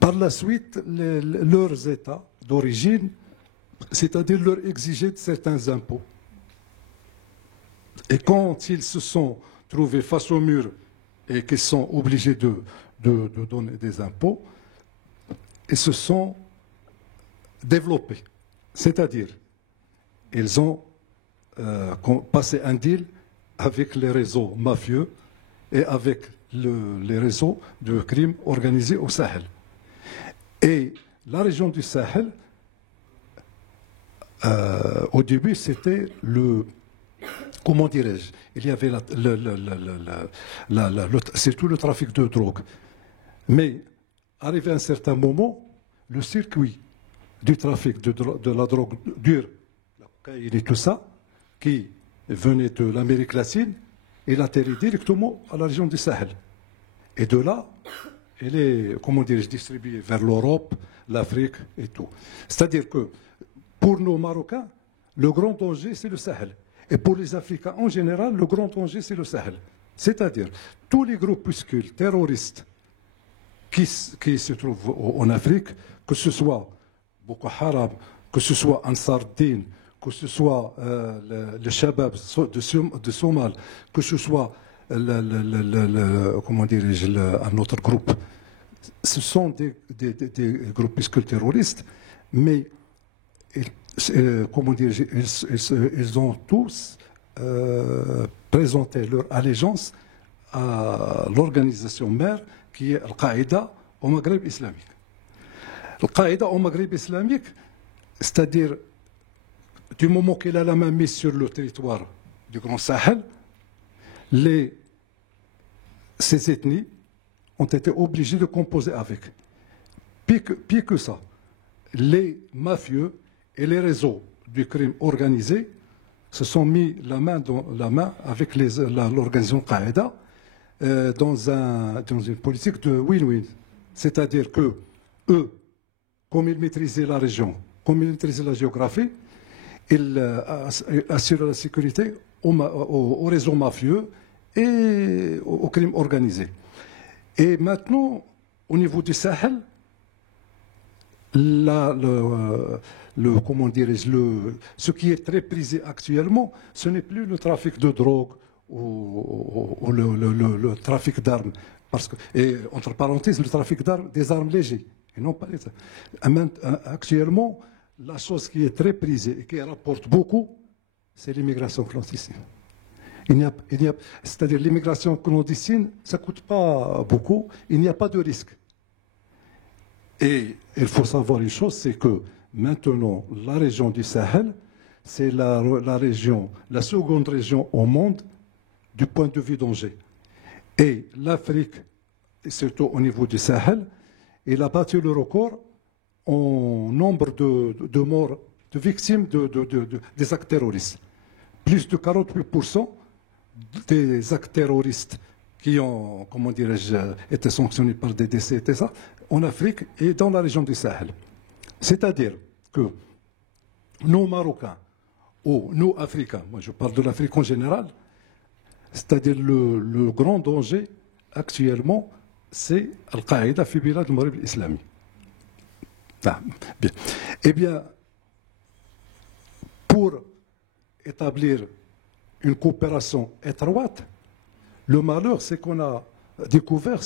par la suite, leurs États d'origine, c'est-à-dire leur exiger certains impôts. Et quand ils se sont trouvés face au mur et qu'ils sont obligés de donner des impôts, ils se sont développés. C'est-à-dire, ils ont passé un deal avec les réseaux mafieux et avec les réseaux de crimes organisés au Sahel. Et la région du Sahel, au début, c'était comment dirais-je, il y avait surtout le trafic de drogue. Mais, arrivé à un certain moment, le circuit du trafic de la drogue dure, la cocaïne et tout ça, qui venait de l'Amérique latine, il atterrit directement à la région du Sahel. Et de là, il est, comment dirais-je, distribué vers l'Europe, l'Afrique et tout. C'est-à-dire que, pour nos Marocains, le grand danger, c'est le Sahel. Et pour les Africains en général, le grand danger, c'est le Sahel. C'est-à-dire, tous les groupuscules terroristes qui se trouvent en Afrique, que ce soit Boko Haram, que ce soit Ansar Din, que ce soit le Shabab de Somal, que ce soit comment dirais-je, un autre groupe, ce sont des groupuscules terroristes, mais comment dirais-je, ils ont tous présenté leur allégeance à l'organisation mère qui est Al-Qaïda au Maghreb islamique. Al-Qaïda au Maghreb islamique, c'est-à-dire du moment qu'elle a la main mise sur le territoire du Grand Sahel, ces ethnies ont été obligées de composer avec. Pire que ça, les mafieux et les réseaux du crime organisé se sont mis la main dans la main avec l'organisation Qaïda dans une politique de win-win. C'est-à-dire que eux, comme ils maîtrisaient la région, comme ils maîtrisaient la géographie, ils assuraient la sécurité aux réseaux mafieux et au crime organisé. Et maintenant, au niveau du Sahel, comment dirais-je, ce qui est très prisé actuellement, ce n'est plus le trafic de drogue ou le trafic d'armes. Et entre parenthèses, le trafic d'armes, des armes légères. Et non pas actuellement, la chose qui est très prisée et qui rapporte beaucoup, c'est l'immigration clandestine. C'est-à-dire l'immigration clandestine, ça ne coûte pas beaucoup, il n'y a pas de risque. Et il faut savoir une chose, c'est que maintenant, la région du Sahel, c'est la seconde région au monde du point de vue danger. Et l'Afrique, surtout au niveau du Sahel, il a battu le record en nombre de morts, de victimes des actes terroristes. Plus de 48% des actes terroristes qui ont, comment dirais-je, été sanctionnés par des décès, et ça, en Afrique et dans la région du Sahel. C'est-à-dire que nous, Marocains, ou nous, Africains, moi je parle de l'Afrique en général, c'est-à-dire le grand danger actuellement, c'est Al-Qaïda fi bilad al-Maghreb islami. Ah, bien. Eh bien, pour établir une coopération étroite, le malheur, c'est qu'on a découvert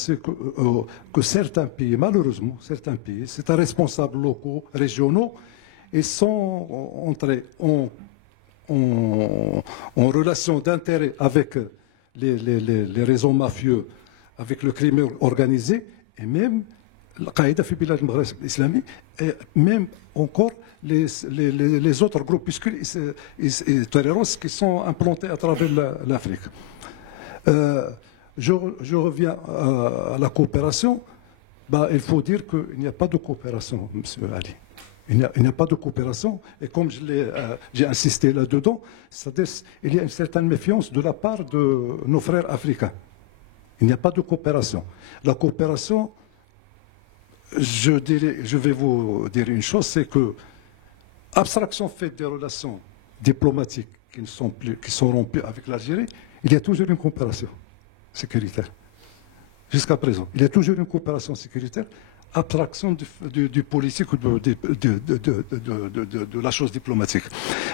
que certains pays, malheureusement, certains responsables locaux, régionaux, ils sont entrés en en relation d'intérêt avec les réseaux mafieux, avec le crime organisé, et même Al-Qaïda في بلاد المغرب الإسلامي, et même encore les autres groupuscules terroristes qui sont implantés à travers l'Afrique. Je reviens à la coopération. Il faut dire qu'il n'y a pas de coopération, M. Ali. Il n'y a pas de coopération. Et comme j'ai insisté là-dedans, il y a une certaine méfiance de la part de nos frères africains. Il n'y a pas de coopération. La coopération, je vais vous dire une chose, c'est que, abstraction faite des relations diplomatiques qui sont rompues avec l'Algérie, il y a toujours une coopération sécuritaire. Jusqu'à présent, il y a toujours une coopération sécuritaire, abstraction du politique ou de la chose diplomatique.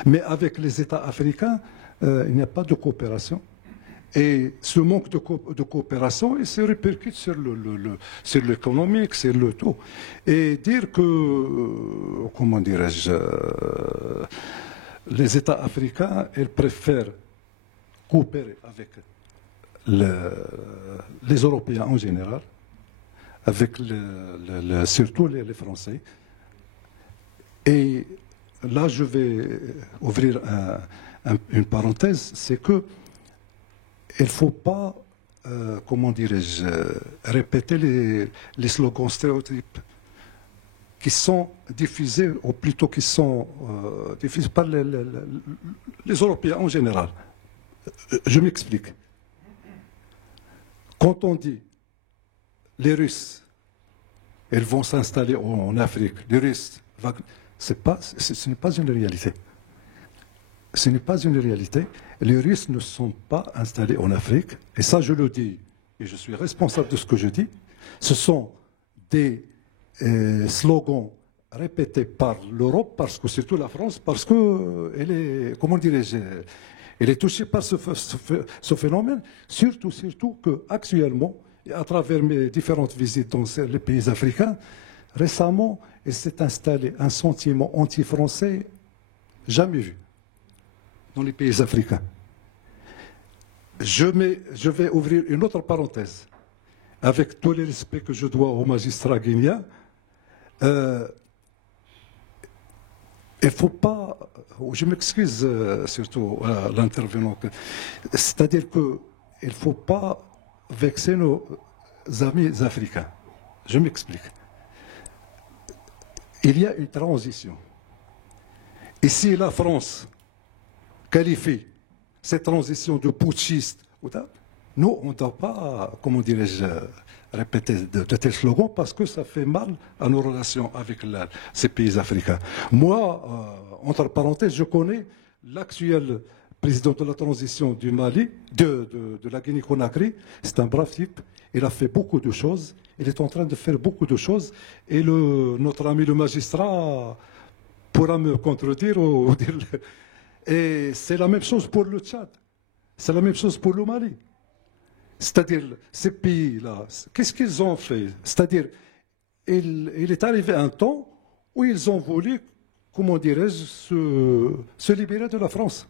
Mais avec les États africains, il n'y a pas de coopération. Et ce manque de coopération, il se répercute sur l'économique, sur le tout. Et dire que, comment dirais-je, les États africains, ils préfèrent coopérer avec les Européens en général, avec surtout les Français. Et là, je vais ouvrir une parenthèse, c'est que il ne faut pas, comment dirais-je, répéter les slogans stéréotypes qui sont diffusés, ou plutôt qui sont diffusés par les Européens en général. Je m'explique. Quand on dit les Russes, ils vont s'installer en Afrique, les Russes, ce n'est pas une réalité. Ce n'est pas une réalité. Les Russes ne sont pas installés en Afrique, et ça je le dis, et je suis responsable de ce que je dis. Ce sont des slogans répétés par l'Europe, parce que surtout la France, parce qu'elle est, comment dirais-je, elle est touchée par ce phénomène, surtout qu'actuellement, à travers mes différentes visites dans les pays africains, récemment, il s'est installé un sentiment anti-français jamais vu dans les pays africains. Je vais ouvrir une autre parenthèse. Avec tous les respects que je dois aux magistrats guinéens, il ne faut pas, je m'excuse surtout à l'intervenant, c'est-à-dire qu'il ne faut pas vexer nos amis africains. Je m'explique. Il y a une transition. Ici, la France qualifie cette transition de putschiste. Nous, on ne doit pas, comment dirais-je, répéter de tels slogans parce que ça fait mal à nos relations avec ces pays africains. Moi, entre parenthèses, je connais l'actuel président de la transition du Mali, de la Guinée-Conakry. C'est un brave type. Il a fait beaucoup de choses. Il est en train de faire beaucoup de choses. Et notre ami le magistrat pourra me contredire ou dire... Et c'est la même chose pour le Tchad. C'est la même chose pour le Mali. C'est-à-dire, ces pays-là, qu'est-ce qu'ils ont fait? C'est-à-dire, il est arrivé un temps où ils ont voulu, comment dirais-je, se libérer de la France.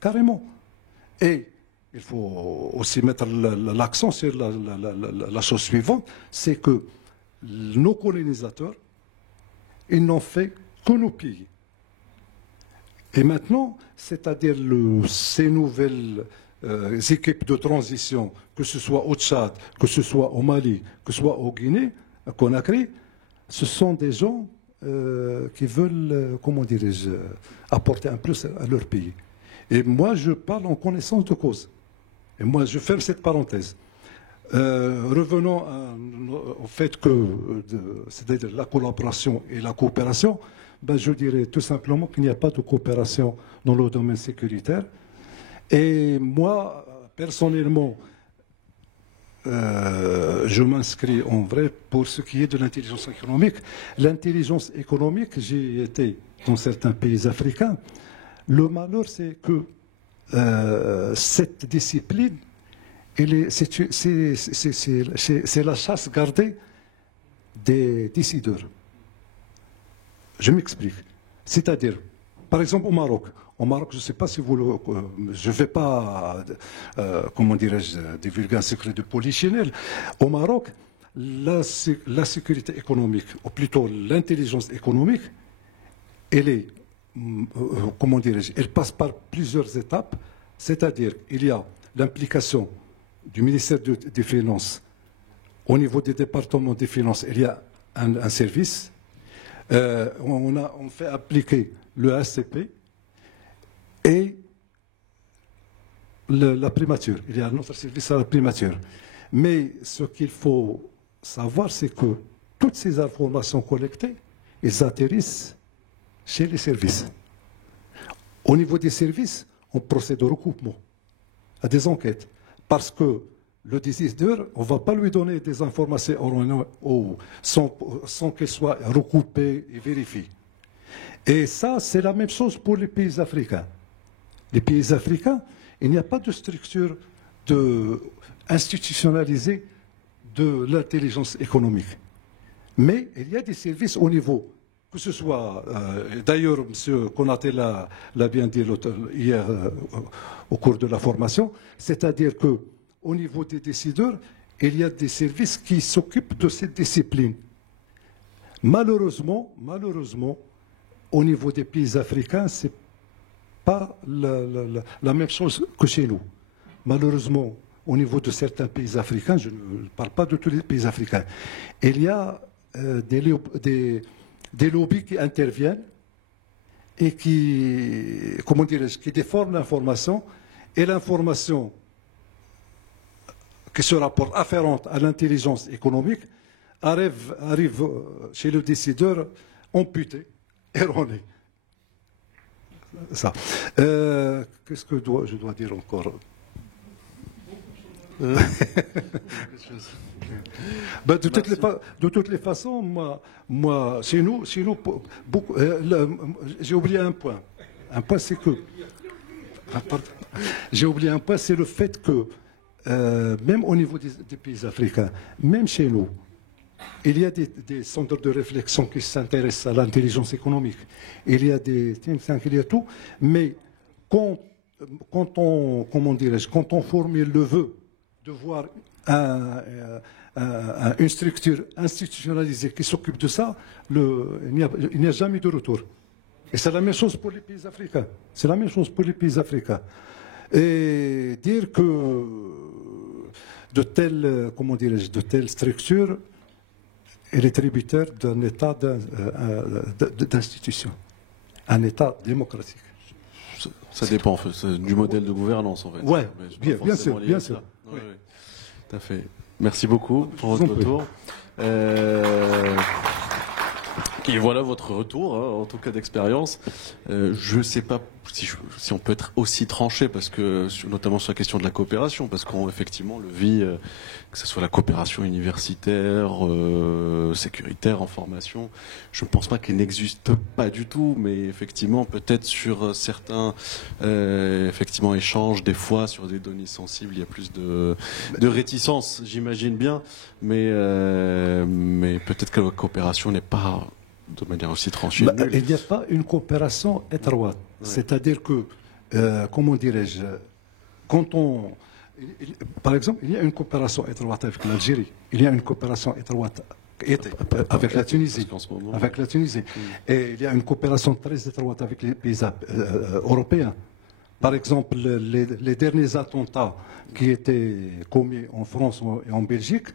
Carrément. Et il faut aussi mettre l'accent sur la chose suivante, c'est que nos colonisateurs, ils n'ont fait que nous piller. Et maintenant, c'est-à-dire ces nouvelles équipes de transition, que ce soit au Tchad, que ce soit au Mali, que ce soit au Guinée, à Conakry, ce sont des gens qui veulent, comment dirais-je, apporter un plus à leur pays. Et moi, je parle en connaissance de cause. Et moi, je ferme cette parenthèse. Revenons au fait que, c'est-à-dire la collaboration et la coopération, je dirais tout simplement qu'il n'y a pas de coopération dans le domaine sécuritaire. Et moi, personnellement, je m'inscris en vrai pour ce qui est de l'intelligence économique. L'intelligence économique, j'ai été dans certains pays africains. Le malheur, c'est que cette discipline, c'est la chasse gardée des décideurs. Je m'explique. C'est-à-dire, par exemple au Maroc, Au Maroc, je ne sais pas si vous je ne vais pas, comment dirais-je, divulguer un secret de polichinelle. Au Maroc, la sécurité économique, ou plutôt l'intelligence économique, elle est, comment dirais-je, elle passe par plusieurs étapes, c'est-à-dire il y a l'implication du ministère des Finances. Au niveau des départements des Finances, il y a un service. On fait appliquer le ACP et la primature. Il y a un autre service à la primature. Mais ce qu'il faut savoir, c'est que toutes ces informations collectées, elles atterrissent chez les services. Au niveau des services, on procède au recoupement, à des enquêtes. Parce que le décideur, on ne va pas lui donner des informations sans qu'elles soient recoupées et vérifiées. Et ça, c'est la même chose pour les pays africains. Les pays africains, il n'y a pas de structure institutionnalisée de l'intelligence économique. Mais il y a des services au niveau, que ce soit, d'ailleurs, M. Konaté l'a bien dit hier au cours de la formation, c'est-à-dire qu'au niveau des décideurs, il y a des services qui s'occupent de cette discipline. Malheureusement, au niveau des pays africains, ce n'est pas la même chose que chez nous. Malheureusement, au niveau de certains pays africains, je ne parle pas de tous les pays africains, il y a des lobbies qui interviennent et qui déforment l'information, et l'information qui se rapporte afférente à l'intelligence économique arrive chez le décideur amputé, erroné. Ça. Qu'est-ce que je dois dire encore? De toutes les façons, moi chez nous j'ai oublié un point. Un point, c'est que j'ai oublié un point, c'est le fait que même au niveau des pays africains, même chez nous, il y a des centres de réflexion qui s'intéressent à l'intelligence économique. Il y a des think tanks, il y a tout, mais quand on formule le vœu de voir une structure institutionnalisée qui s'occupe de ça, il n'y a jamais de retour. Et c'est la même chose pour les pays africains. C'est la même chose pour les pays africains. Et dire que de telles structures, elle est tributaire d'un État d'institution, un État démocratique. Ça dépend du modèle de gouvernance, en fait. Oui, bien sûr. Oui. Tout à fait. Merci beaucoup pour votre retour. Et voilà votre retour, hein, en tout cas d'expérience. Je ne sais pas si on peut être aussi tranché, parce que notamment sur la question de la coopération, parce qu'effectivement le vit, que ce soit la coopération universitaire, sécuritaire, en formation, je ne pense pas qu'elle n'existe pas du tout, mais effectivement peut-être sur certains effectivement échanges, des fois sur des données sensibles, il y a plus de réticence, j'imagine bien, mais peut-être que la coopération n'est pas de manière aussi tranchée. Il n'y a pas une coopération étroite. Ouais. C'est-à-dire que, comment dirais-je, par exemple, il y a une coopération étroite avec l'Algérie, il y a une coopération étroite avec la Tunisie, et il y a une coopération très étroite avec les pays européens. Par exemple, les derniers attentats qui étaient commis en France et en Belgique,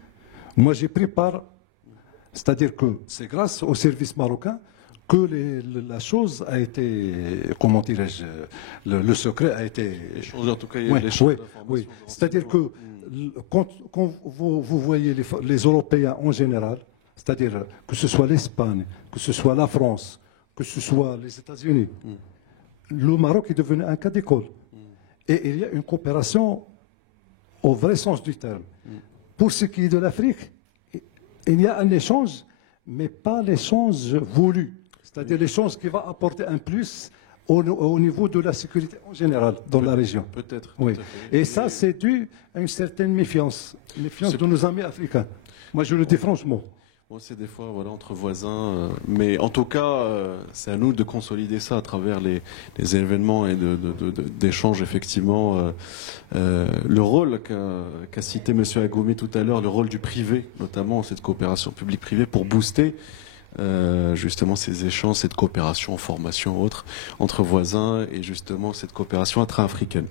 moi j'ai pris part. C'est-à-dire que c'est grâce au service marocain que la chose a été, comment dirais-je, le secret a été... En tout cas, il y a des choses d'information. Oui. C'est-à-dire que quand vous voyez les Européens en général, c'est-à-dire que ce soit l'Espagne, que ce soit la France, que ce soit les États-Unis, le Maroc est devenu un cas d'école. Et il y a une coopération au vrai sens du terme. Pour ce qui est de l'Afrique, il y a un échange, mais pas l'échange voulu. C'est-à-dire l'échange qui va apporter un plus au niveau de la sécurité en général dans la région. Peut-être. Oui. Et ça, c'est dû à une certaine méfiance de nos amis africains. Moi, je le dis franchement. Bon, c'est des fois voilà, entre voisins, mais en tout cas, c'est à nous de consolider ça à travers les événements et d'échanges, effectivement. Le rôle qu'a cité M. Agoumé tout à l'heure, le rôle du privé, notamment cette coopération publique-privée, pour booster justement ces échanges, cette coopération en formation autre entre voisins et justement cette coopération intra-africaine.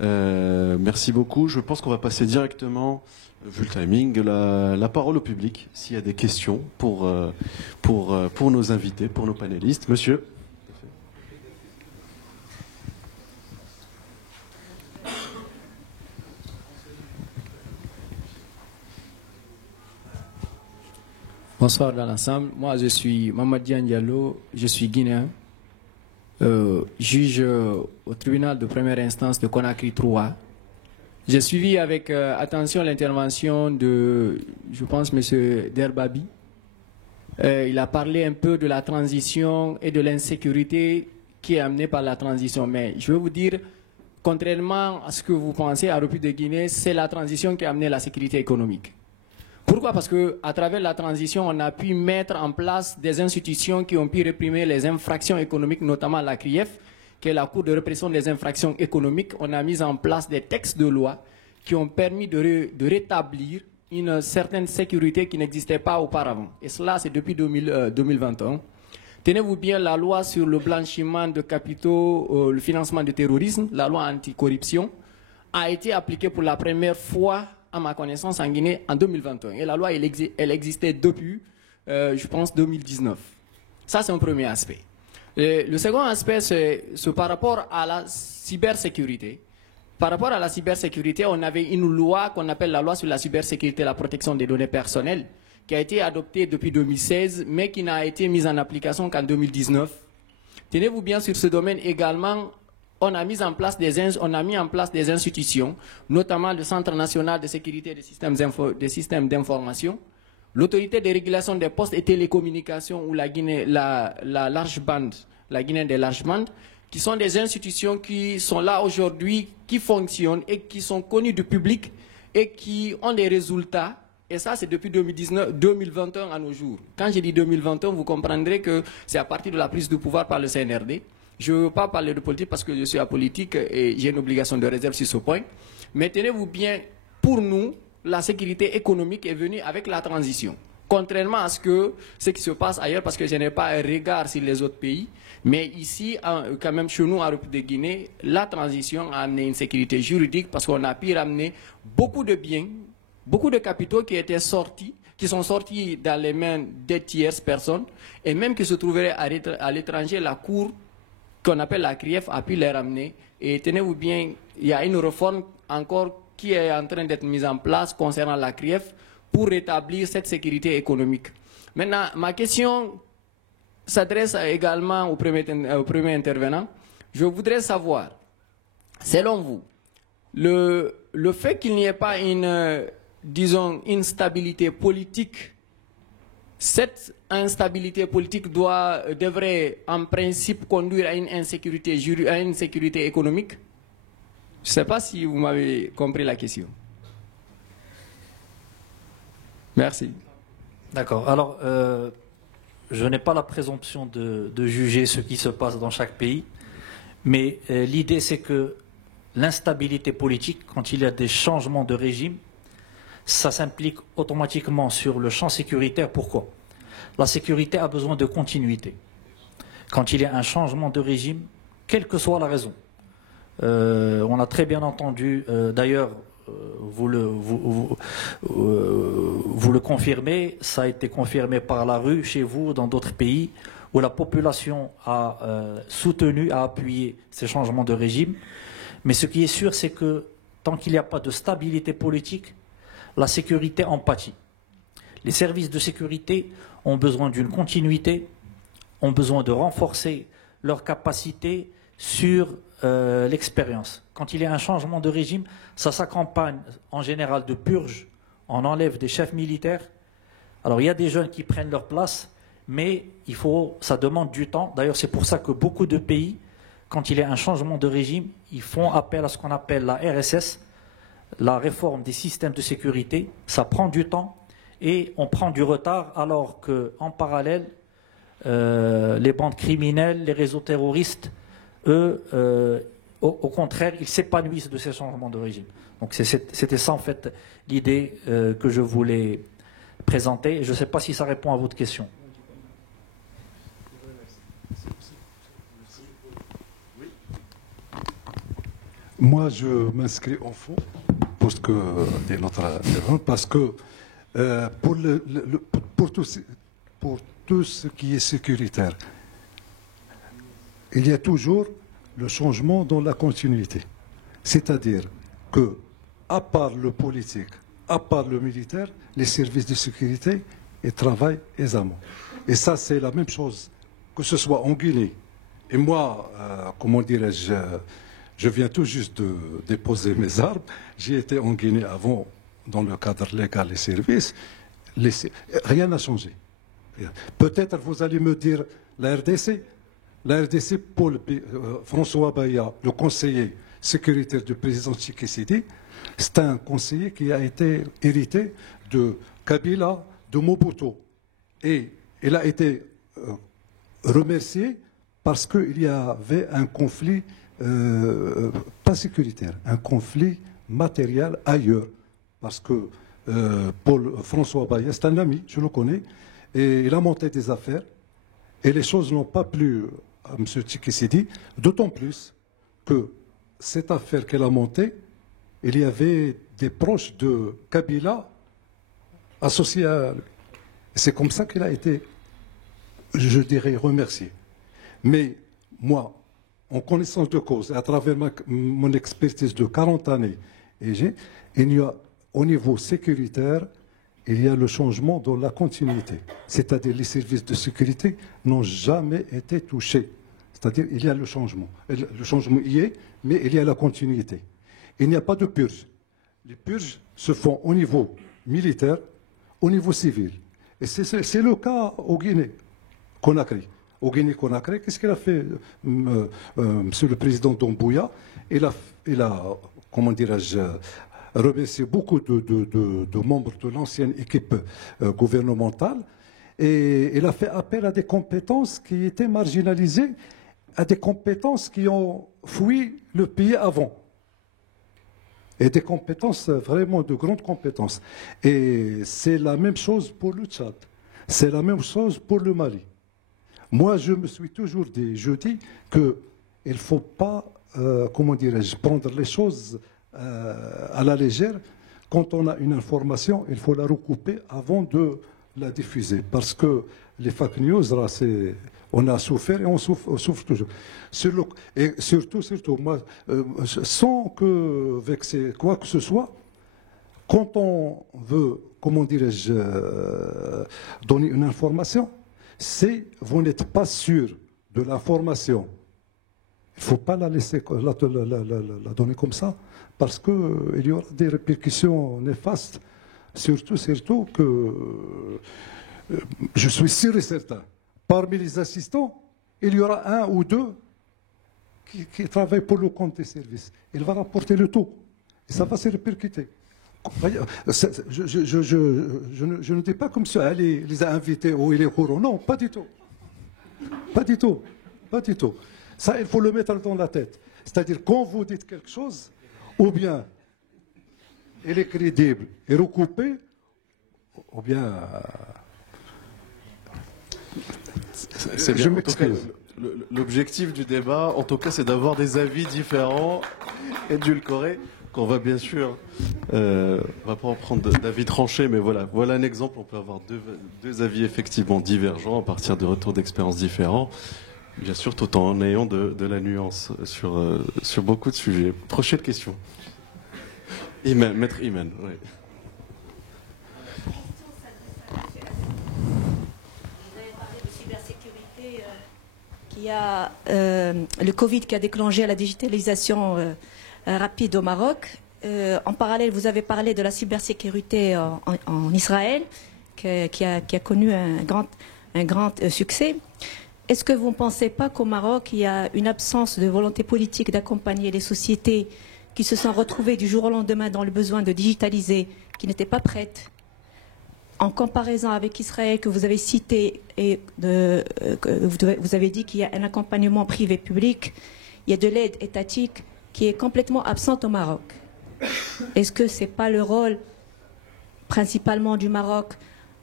Merci beaucoup. Je pense qu'on va passer directement, vu le timing, la parole au public, s'il y a des questions pour nos invités, pour nos panélistes. Monsieur. Bonsoir dans l'ensemble. Moi, je suis Mamadian Diallo, je suis guinéen, juge au tribunal de première instance de Conakry 3. J'ai suivi avec attention l'intervention de, je pense, M. Derbabi. Il a parlé un peu de la transition et de l'insécurité qui est amenée par la transition. Mais je veux vous dire, contrairement à ce que vous pensez, à République de Guinée, c'est la transition qui a amené la sécurité économique. Pourquoi? Parce qu'à travers la transition, on a pu mettre en place des institutions qui ont pu réprimer les infractions économiques, notamment la CRIEF, qui est la Cour de répression des infractions économiques. On a mis en place des textes de loi qui ont permis de rétablir une certaine sécurité qui n'existait pas auparavant. Et cela, c'est depuis 2021. Tenez-vous bien, la loi sur le blanchiment de capitaux, le financement du terrorisme, la loi anticorruption, a été appliquée pour la première fois, à ma connaissance, en Guinée en 2021. Et la loi, elle existait depuis, je pense, 2019. Ça, c'est un premier aspect. Le second aspect, c'est par rapport à la cybersécurité. Par rapport à la cybersécurité, on avait une loi qu'on appelle la loi sur la cybersécurité et la protection des données personnelles, qui a été adoptée depuis 2016, mais qui n'a été mise en application qu'en 2019. Tenez-vous bien sur ce domaine également. On a mis en place des institutions, notamment le Centre national de sécurité des systèmes d'information, l'autorité de régulation des postes et télécommunications ou la Guinée des larges bandes, qui sont des institutions qui sont là aujourd'hui, qui fonctionnent et qui sont connues du public et qui ont des résultats. Et ça, c'est depuis 2021 à nos jours. Quand je dis 2021, vous comprendrez que c'est à partir de la prise de pouvoir par le CNRD. Je ne veux pas parler de politique parce que je suis apolitique et j'ai une obligation de réserve sur ce point. Mais tenez-vous bien, pour nous, la sécurité économique est venue avec la transition. Contrairement à ce qui se passe ailleurs, parce que je n'ai pas un regard sur les autres pays. Mais ici, quand même, chez nous, en République de Guinée, la transition a amené une sécurité juridique parce qu'on a pu ramener beaucoup de biens, beaucoup de capitaux qui sont sortis dans les mains des tierces personnes et même qui se trouveraient à l'étranger. La Cour qu'on appelle la CRIEF a pu les ramener. Et tenez-vous bien, il y a une réforme encore qui est en train d'être mise en place concernant la CRIEF pour rétablir cette sécurité économique. Maintenant, ma question s'adresse également au premier intervenant. Je voudrais savoir, selon vous, le fait qu'il n'y ait pas une stabilité politique, cette instabilité politique devrait en principe conduire à une insécurité à une sécurité économique. Je ne sais pas si vous m'avez compris la question. Merci. D'accord. Alors, je n'ai pas la présomption de juger ce qui se passe dans chaque pays, mais l'idée c'est que l'instabilité politique, quand il y a des changements de régime, ça s'implique automatiquement sur le champ sécuritaire. Pourquoi? La sécurité a besoin de continuité. Quand il y a un changement de régime, quelle que soit la raison, on a très bien entendu, d'ailleurs, vous le confirmez, ça a été confirmé par la rue, chez vous, dans d'autres pays, où la population a soutenu, a appuyé ces changements de régime. Mais ce qui est sûr, c'est que tant qu'il n'y a pas de stabilité politique, la sécurité en pâtit. Les services de sécurité ont besoin d'une continuité, ont besoin de renforcer leur capacité sur l'expérience. Quand il y a un changement de régime, ça s'accompagne en général de purges, on enlève des chefs militaires. Alors il y a des jeunes qui prennent leur place, mais ça demande du temps. D'ailleurs, c'est pour ça que beaucoup de pays, quand il y a un changement de régime, ils font appel à ce qu'on appelle la RSS, la réforme des systèmes de sécurité. Ça prend du temps et on prend du retard alors qu'en parallèle, les bandes criminelles, les réseaux terroristes, eux, au contraire, ils s'épanouissent de ces changements de régime. Donc c'était ça en fait l'idée que je voulais présenter. Je ne sais pas si ça répond à votre question. Moi, je m'inscris en fond pour ce que dit notre intervenant, parce que pour tout ce qui est sécuritaire, il y a toujours le changement dans la continuité. C'est-à-dire que, à part le politique, à part le militaire, les services de sécurité, ils travaillent aisément. Et ça, c'est la même chose, que ce soit en Guinée. Et moi, comment dirais-je, je viens tout juste de déposer mes armes. J'ai été en Guinée avant, dans le cadre légal et services. Rien n'a changé. Peut-être vous allez me dire la RDC. La RDC, François Baya, le conseiller sécuritaire du président Tshisekedi, c'est un conseiller qui a été hérité de Kabila, de Mobutu. Et il a été remercié parce qu'il y avait un conflit pas sécuritaire, un conflit matériel ailleurs. Parce que François Baya, c'est un ami, je le connais, et il a monté des affaires, et les choses n'ont pas plu à M. Tshisekedi, d'autant plus que cette affaire qu'elle a montée, il y avait des proches de Kabila associés à lui. C'est comme ça qu'il a été, je dirais, remercié. Mais moi, en connaissance de cause, et à travers mon expertise de 40 années, il y a, au niveau sécuritaire, il y a le changement dans la continuité. C'est-à-dire les services de sécurité n'ont jamais été touchés. C'est-à-dire il y a le changement. Le changement y est, mais il y a la continuité. Il n'y a pas de purge. Les purges se font au niveau militaire, au niveau civil. Et c'est le cas au Guinée-Conakry. Au Guinée-Conakry, qu'est-ce qu'il a fait, Monsieur le Président Doumbouya? Il a, comment dirais-je, remercié beaucoup de membres de l'ancienne équipe gouvernementale, et il a fait appel à des compétences qui étaient marginalisées, à des compétences qui ont fui le pays avant. Et des compétences, vraiment de grandes compétences. Et c'est la même chose pour le Tchad. C'est la même chose pour le Mali. Moi, je me suis toujours dit, je dis qu'il ne faut pas, comment dirais-je, prendre les choses à la légère. Quand on a une information, il faut la recouper avant de la diffuser. Parce que les fake news, là, on a souffert et on souffre toujours. Et surtout, moi, sans que vexer quoi que ce soit, quand on veut, comment dirais-je, donner une information, vous n'êtes pas sûr de l'information. Il ne faut pas la laisser la donner comme ça, parce qu'il y aura des répercussions néfastes. Surtout que je suis sûr et certain, parmi les assistants, il y aura un ou deux qui travaillent pour le compte des services. Il va rapporter le tout. Et ça va se répercuter. Je ne dis pas comme ça, elle les a invités ou il est courant. Non, pas du tout. Pas du tout. Pas du tout. Ça, il faut le mettre dans la tête. C'est-à-dire, quand vous dites quelque chose, ou bien il est crédible et recoupé, ou bien... C'est bien. En tout cas, l'objectif du débat, en tout cas, c'est d'avoir des avis différents, édulcorés, qu'on va bien sûr, on va pas en prendre d'avis tranchés, mais voilà un exemple. On peut avoir deux avis effectivement divergents à partir de retours d'expériences différents, bien sûr, tout en ayant de la nuance sur beaucoup de sujets. Prochaine question. Maître Iman. Oui. Il y a le Covid qui a déclenché la digitalisation rapide au Maroc. En parallèle, vous avez parlé de la cybersécurité en Israël, qui a connu un grand succès. Est-ce que vous ne pensez pas qu'au Maroc, il y a une absence de volonté politique d'accompagner les sociétés qui se sont retrouvées du jour au lendemain dans le besoin de digitaliser, qui n'étaient pas prêtes? en comparaison avec Israël que vous avez cité, et vous avez dit qu'il y a un accompagnement privé-public, il y a de l'aide étatique qui est complètement absente au Maroc. Est-ce que ce n'est pas le rôle principalement du Maroc,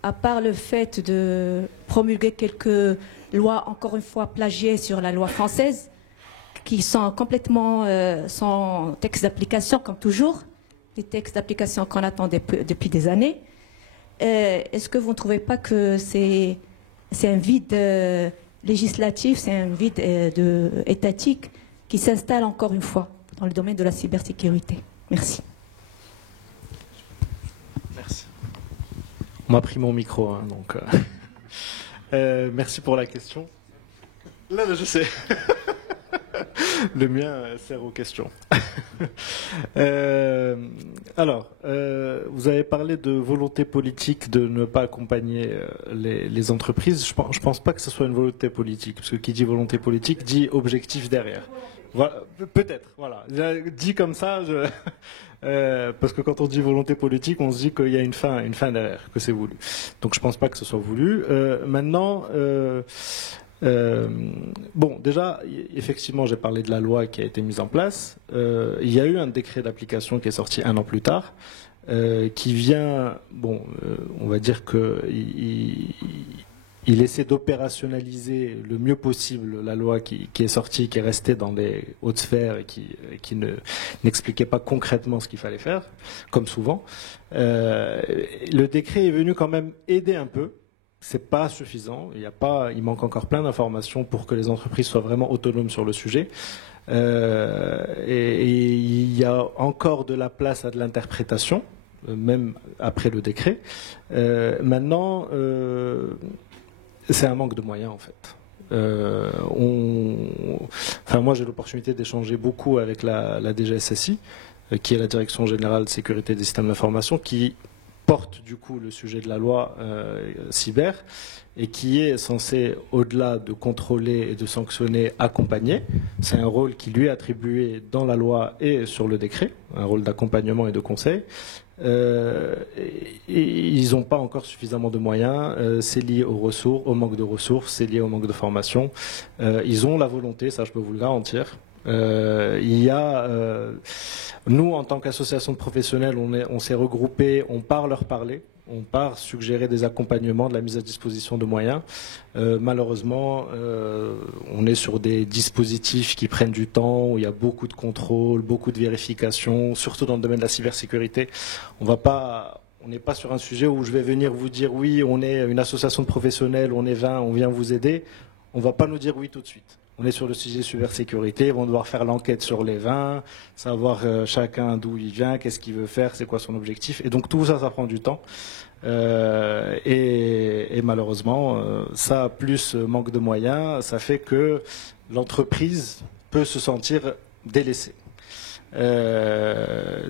à part le fait de promulguer quelques lois, encore une fois plagiées sur la loi française, qui sont complètement sans texte d'application, comme toujours, des textes d'application qu'on attend depuis des années. Est-ce que vous ne trouvez pas que c'est un vide législatif, c'est un vide étatique qui s'installe encore une fois dans le domaine de la cybersécurité? Merci. Merci. On m'a pris mon micro, hein, donc merci pour la question. Là, je sais. Le mien sert aux questions. Alors, vous avez parlé de volonté politique de ne pas accompagner les entreprises. Je ne pense pas que ce soit une volonté politique, parce que qui dit volonté politique dit objectif derrière. Voilà, peut-être, voilà. Dit comme ça, parce que quand on dit volonté politique, on se dit qu'il y a une fin derrière, que c'est voulu. Donc je ne pense pas que ce soit voulu. Maintenant... bon, déjà, effectivement, j'ai parlé de la loi qui a été mise en place. Il y a eu un décret d'application qui est sorti 1 an plus tard, qui vient, bon, on va dire il essaie d'opérationnaliser le mieux possible la loi qui est sortie, qui est restée dans les hautes sphères et qui n'expliquait pas concrètement ce qu'il fallait faire, comme souvent. Le décret est venu quand même aider un peu. C'est pas suffisant. Il manque encore plein d'informations pour que les entreprises soient vraiment autonomes sur le sujet. Et il y a encore de la place à de l'interprétation, même après le décret. Maintenant, c'est un manque de moyens en fait. Moi, j'ai l'opportunité d'échanger beaucoup avec la DGSSI, qui est la Direction Générale de Sécurité des Systèmes d'Information, qui porte du coup le sujet de la loi cyber et qui est censé, au-delà de contrôler et de sanctionner, accompagner. C'est un rôle qui lui est attribué dans la loi et sur le décret, un rôle d'accompagnement et de conseil. Et ils n'ont pas encore suffisamment de moyens. C'est lié aux ressources, au manque de ressources, c'est lié au manque de formation. Ils ont la volonté, ça je peux vous le garantir. Nous, en tant qu'association de professionnels, on s'est regroupés, on part leur parler, on part suggérer des accompagnements, de la mise à disposition de moyens. Malheureusement, on est sur des dispositifs qui prennent du temps, où il y a beaucoup de contrôles, beaucoup de vérifications, surtout dans le domaine de la cybersécurité. On n'est pas sur un sujet où je vais venir vous dire oui, on est une association de professionnels, on est 20, on vient vous aider. On ne va pas nous dire oui tout de suite. On est sur le sujet cybersécurité, ils vont devoir faire l'enquête sur les 20, savoir chacun d'où il vient, qu'est-ce qu'il veut faire, c'est quoi son objectif. Et donc tout ça, ça prend du temps. Et malheureusement, ça plus manque de moyens, ça fait que l'entreprise peut se sentir délaissée.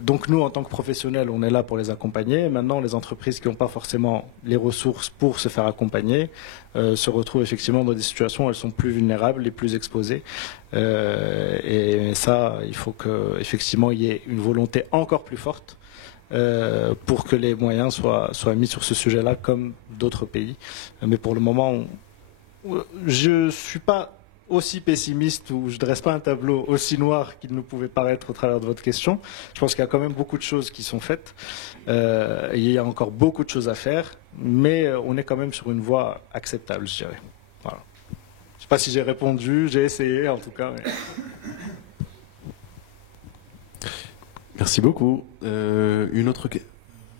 Donc nous, en tant que professionnels, on est là pour les accompagner. Maintenant, les entreprises qui n'ont pas forcément les ressources pour se faire accompagner se retrouvent effectivement dans des situations où elles sont plus vulnérables et plus exposées. Et ça, il faut qu'effectivement il y ait une volonté encore plus forte pour que les moyens soient mis sur ce sujet-là comme d'autres pays. Mais pour le moment, je ne suis pas aussi pessimiste ou je ne dresse pas un tableau aussi noir qu'il ne pouvait paraître au travers de votre question. Je pense qu'il y a quand même beaucoup de choses qui sont faites. Il y a encore beaucoup de choses à faire, mais on est quand même sur une voie acceptable, je dirais. Voilà. Je ne sais pas si j'ai répondu, j'ai essayé en tout cas. Mais... Merci beaucoup. Une autre question.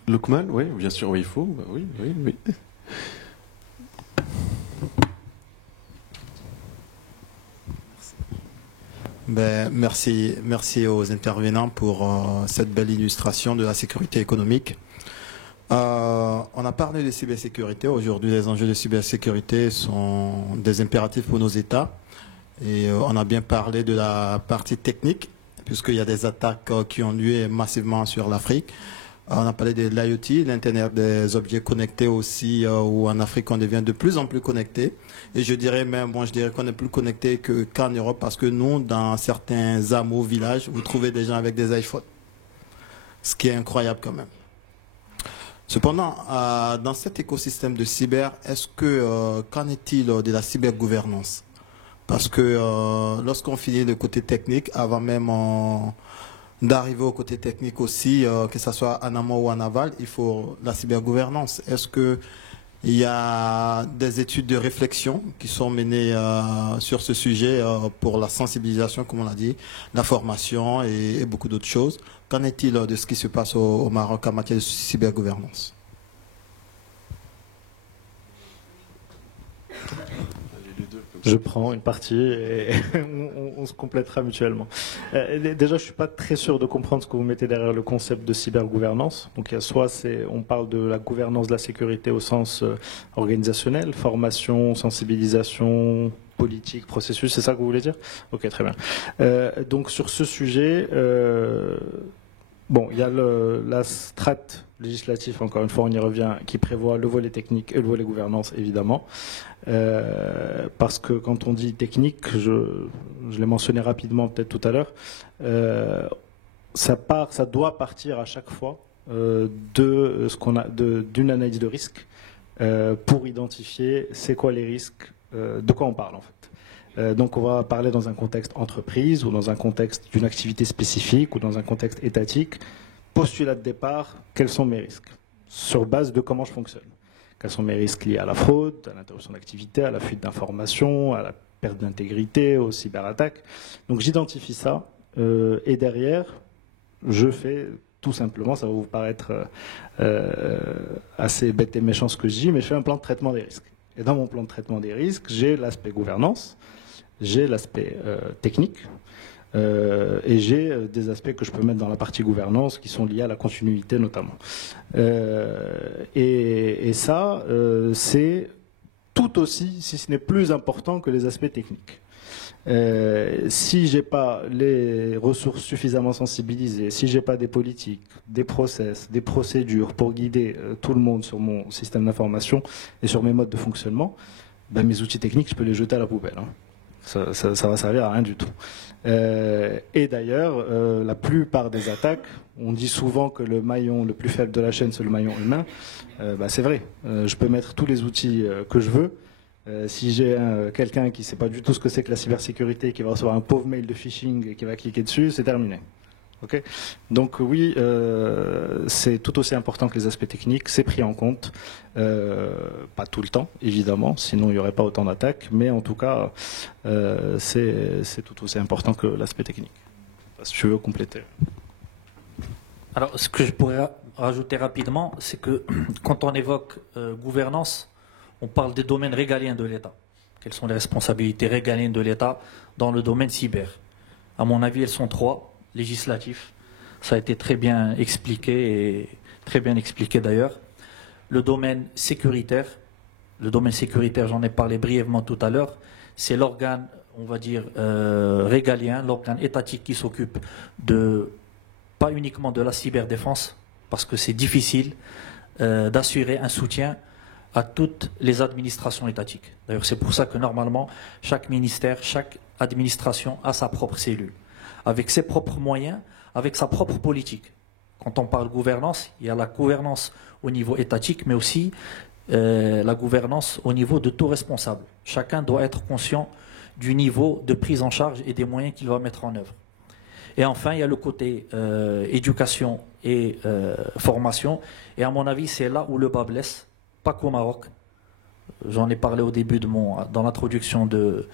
Loukman, oui, bien sûr, oui, il faut. Oui. Merci aux intervenants pour cette belle illustration de la sécurité économique. On a parlé de cybersécurité. Aujourd'hui, les enjeux de cybersécurité sont des impératifs pour nos États. Et on a bien parlé de la partie technique, puisqu'il y a des attaques qui ont lieu massivement sur l'Afrique. On a parlé de l'IoT, l'Internet des objets connectés aussi, où en Afrique on devient de plus en plus connecté. Et je dirais qu'on est plus connecté qu'en Europe, parce que nous, dans certains hameaux, villages, vous trouvez des gens avec des iPhones. Ce qui est incroyable quand même. Cependant, dans cet écosystème de cyber, qu'en est-il de la cybergouvernance? Parce que lorsqu'on finit le côté technique, avant même d'arriver au côté technique aussi, que ce soit en amont ou en aval, il faut la cybergouvernance. Est-ce qu'il y a des études de réflexion qui sont menées sur ce sujet pour la sensibilisation, comme on l'a dit, la formation et beaucoup d'autres choses? Qu'en est-il de ce qui se passe au Maroc en matière de cybergouvernance? Je prends une partie et on se complétera mutuellement. Déjà, je ne suis pas très sûr de comprendre ce que vous mettez derrière le concept de cybergouvernance. Donc, il y a soit on parle de la gouvernance de la sécurité au sens organisationnel, formation, sensibilisation, politique, processus, c'est ça que vous voulez dire? Ok, très bien. Donc, sur ce sujet, bon, il y a la strate législative, encore une fois, on y revient, qui prévoit le volet technique et le volet gouvernance, évidemment. Parce que quand on dit technique, je l'ai mentionné rapidement peut-être tout à l'heure, ça doit partir à chaque fois d'une analyse de risque pour identifier c'est quoi les risques, de quoi on parle en fait. Donc on va parler dans un contexte entreprise ou dans un contexte d'une activité spécifique ou dans un contexte étatique. Postulat de départ, quels sont mes risques? Sur base de comment je fonctionne. Quels sont mes risques liés à la fraude, à l'interruption d'activité, à la fuite d'informations, à la perte d'intégrité, aux cyberattaques. Donc j'identifie ça et derrière, je fais tout simplement, ça va vous paraître assez bête et méchant ce que je dis, mais je fais un plan de traitement des risques. Et dans mon plan de traitement des risques, j'ai l'aspect gouvernance, j'ai l'aspect technique, et j'ai des aspects que je peux mettre dans la partie gouvernance qui sont liés à la continuité notamment. Et ça, c'est tout aussi, si ce n'est plus important que les aspects techniques. Si j'ai pas les ressources suffisamment sensibilisées, si j'ai pas des politiques, des process, des procédures pour guider tout le monde sur mon système d'information et sur mes modes de fonctionnement, ben mes outils techniques, je peux les jeter à la poubelle. Hein. Ça va servir à rien du tout. Et d'ailleurs, la plupart des attaques, on dit souvent que le maillon le plus faible de la chaîne, c'est le maillon humain. C'est vrai. Je peux mettre tous les outils que je veux. Si j'ai quelqu'un qui ne sait pas du tout ce que c'est que la cybersécurité, qui va recevoir un pauvre mail de phishing et qui va cliquer dessus, c'est terminé. Okay. Donc oui, c'est tout aussi important que les aspects techniques, c'est pris en compte, pas tout le temps évidemment, sinon il n'y aurait pas autant d'attaques, mais en tout cas c'est tout aussi important que l'aspect technique. Si tu veux compléter. Alors ce que je pourrais rajouter rapidement, c'est que quand on évoque gouvernance, on parle des domaines régaliens de l'État. Quelles sont les responsabilités régaliennes de l'État dans le domaine cyber? À mon avis, elles sont 3. Législatif, ça a été très bien expliqué d'ailleurs. Le domaine sécuritaire, j'en ai parlé brièvement tout à l'heure, c'est l'organe, on va dire, régalien, l'organe étatique qui s'occupe pas uniquement de la cyberdéfense, parce que c'est difficile d'assurer un soutien à toutes les administrations étatiques. D'ailleurs, c'est pour ça que normalement, chaque ministère, chaque administration a sa propre cellule, avec ses propres moyens, avec sa propre politique. Quand on parle gouvernance, il y a la gouvernance au niveau étatique, mais aussi la gouvernance au niveau de tout responsable. Chacun doit être conscient du niveau de prise en charge et des moyens qu'il va mettre en œuvre. Et enfin, il y a le côté éducation et formation. Et à mon avis, c'est là où le bas blesse, pas qu'au Maroc. J'en ai parlé au début dans l'introduction de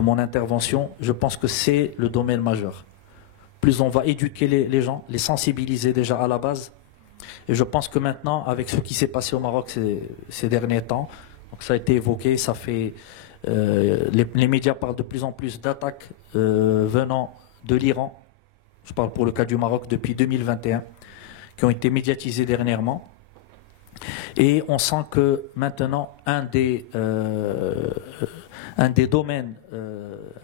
mon intervention. Je pense que c'est le domaine majeur. Plus on va éduquer les gens, les sensibiliser déjà à la base. Et je pense que maintenant, avec ce qui s'est passé au Maroc ces derniers temps, donc ça a été évoqué, ça fait les médias parlent de plus en plus d'attaques venant de l'Iran. Je parle pour le cas du Maroc depuis 2021, qui ont été médiatisées dernièrement. Et on sent que maintenant, un des domaines,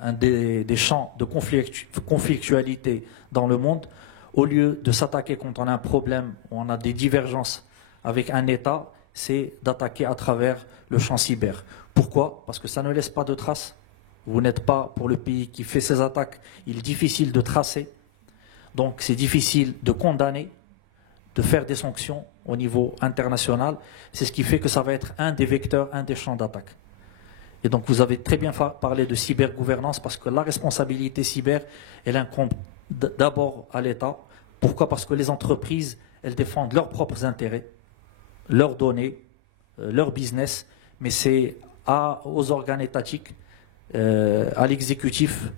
un des champs de conflictualité dans le monde, au lieu de s'attaquer quand on a un problème, ou on a des divergences avec un État, c'est d'attaquer à travers le champ cyber. Pourquoi? Parce que ça ne laisse pas de traces. Vous n'êtes pas, pour le pays qui fait ces attaques, il est difficile de tracer. Donc c'est difficile de condamner. de faire des sanctions au niveau international. C'est ce qui fait que ça va être un des vecteurs, un des champs d'attaque. Et donc vous avez très bien parlé de cybergouvernance parce que la responsabilité cyber, elle incombe d'abord à l'État. Pourquoi? Parce que les entreprises, elles défendent leurs propres intérêts, leurs données, leur business, mais c'est aux organes étatiques, à l'exécutif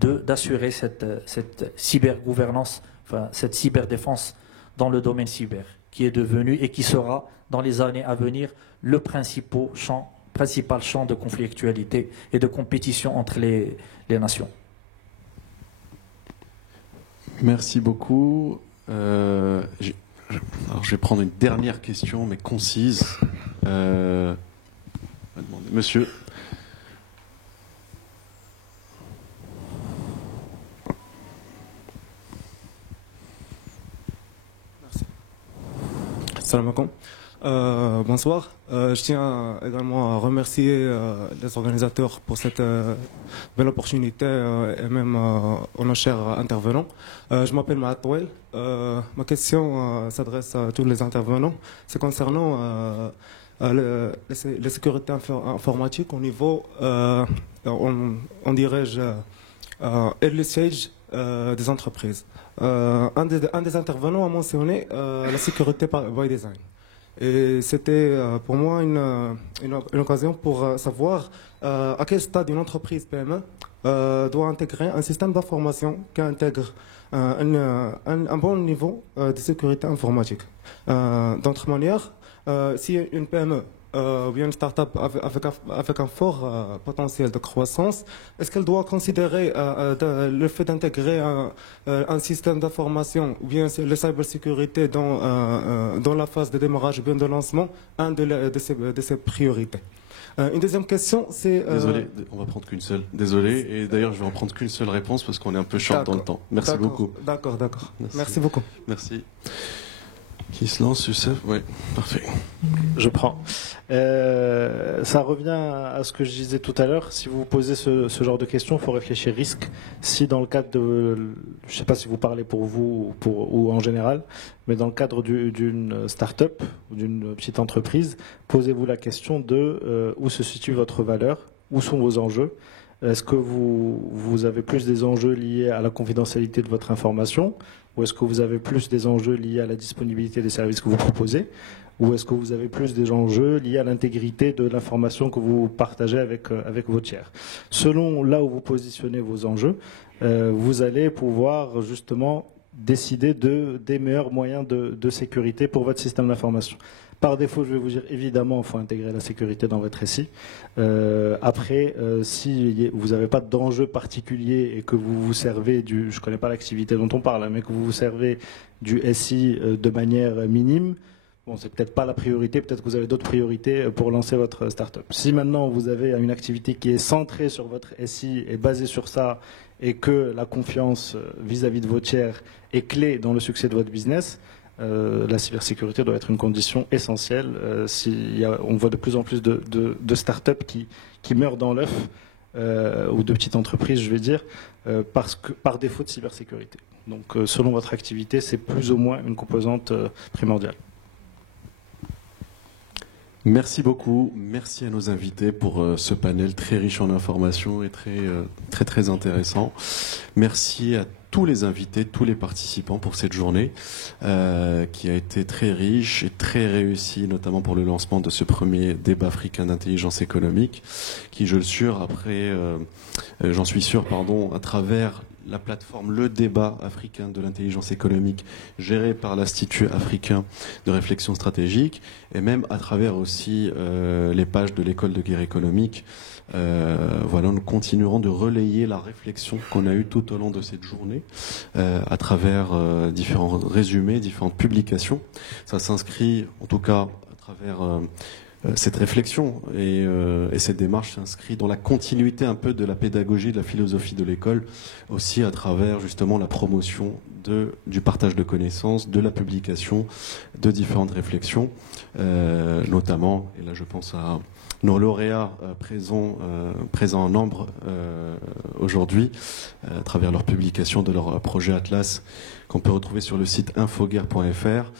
d'assurer cette cybergouvernance, enfin cette cyberdéfense dans le domaine cyber, qui est devenu et qui sera dans les années à venir le principal champ de conflictualité et de compétition entre les nations. Merci beaucoup. Alors, je vais prendre une dernière question, mais concise. Monsieur. Merci. Salam alaikum. Bonsoir. Je tiens également à remercier les organisateurs pour cette belle opportunité et même nos chers intervenants. Je m'appelle Mahat Touel. Ma question s'adresse à tous les intervenants. C'est concernant les sécurités informatiques au niveau, on dirait-je, early stage des entreprises. Un des intervenants a mentionné la sécurité by design. Et c'était pour moi une occasion pour savoir à quel stade une entreprise PME doit intégrer un système d'information qui intègre un bon niveau de sécurité informatique. D'autre manière, si une PME ou bien une start-up avec un fort potentiel de croissance, est-ce qu'elle doit considérer le fait d'intégrer un système d'information ou bien la cybersécurité dans la phase de démarrage ou bien de lancement, un de ses priorités? Une deuxième question, c'est... Désolé, on va prendre qu'une seule. Désolé, et d'ailleurs je vais en prendre qu'une seule réponse parce qu'on est un peu short dans le temps. Merci beaucoup. D'accord. Merci beaucoup. Merci. Qui se lance, Youssef? Oui, parfait. Je prends. Ça revient à ce que je disais tout à l'heure. Si vous vous posez ce genre de questions, il faut réfléchir risque. Si dans le cadre de, je ne sais pas si vous parlez pour vous ou en général, mais dans le cadre d'une start-up ou d'une petite entreprise, posez-vous la question de où se situe votre valeur, où sont vos enjeux. Est-ce que vous avez plus des enjeux liés à la confidentialité de votre information, ou est-ce que vous avez plus des enjeux liés à la disponibilité des services que vous proposez, ou est-ce que vous avez plus des enjeux liés à l'intégrité de l'information que vous partagez avec vos tiers? Selon là où vous positionnez vos enjeux, vous allez pouvoir justement décider des meilleurs moyens de sécurité pour votre système d'information. Par défaut, je vais vous dire, évidemment, il faut intégrer la sécurité dans votre SI. Après, si vous n'avez pas d'enjeu particulier et que vous vous servez je ne connais pas l'activité dont on parle, mais que vous vous servez du SI de manière minime, bon, c'est peut-être pas la priorité, peut-être que vous avez d'autres priorités pour lancer votre start-up. Si maintenant vous avez une activité qui est centrée sur votre SI et basée sur ça, et que la confiance vis-à-vis de vos tiers est clé dans le succès de votre business, la cybersécurité doit être une condition essentielle. On voit de plus en plus de start-up qui meurent dans l'œuf, ou de petites entreprises, je vais dire, par défaut de cybersécurité. Donc, selon votre activité, c'est plus ou moins une composante primordiale. Merci beaucoup. Merci à nos invités pour ce panel très riche en informations et très intéressant. Merci à tous les invités, tous les participants pour cette journée qui a été très riche et très réussie, notamment pour le lancement de ce premier débat africain d'intelligence économique qui, j'en suis sûr, à travers la plateforme Le Débat africain de l'intelligence économique gérée par l'Institut africain de réflexion stratégique et même à travers aussi les pages de l'école de guerre économique. Nous continuerons de relayer la réflexion qu'on a eue tout au long de cette journée à travers différents résumés, différentes publications. Ça s'inscrit en tout cas à travers cette réflexion et cette démarche s'inscrit dans la continuité un peu de la pédagogie, de la philosophie de l'école, aussi à travers justement la promotion du partage de connaissances, de la publication de différentes réflexions, notamment, et là je pense à nos lauréats présents en nombre aujourd'hui, à travers leur publication de leur projet Atlas, qu'on peut retrouver sur le site infoguerre.fr,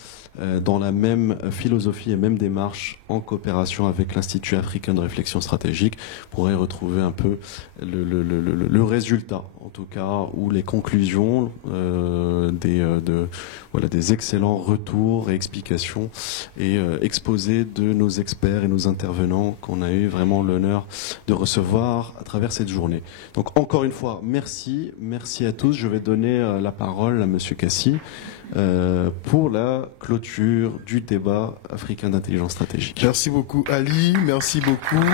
dans la même philosophie et même démarche, en coopération avec l'Institut africain de réflexion stratégique, pourrait retrouver un peu le résultat, en tout cas, ou les conclusions des excellents retours et explications et exposés de nos experts et nos intervenants qu'on a eu vraiment l'honneur de recevoir à travers cette journée. Donc encore une fois, merci à tous. Je vais donner la parole à Monsieur Kassi pour la clôture du débat africain d'intelligence stratégique. Merci beaucoup Ali, merci beaucoup.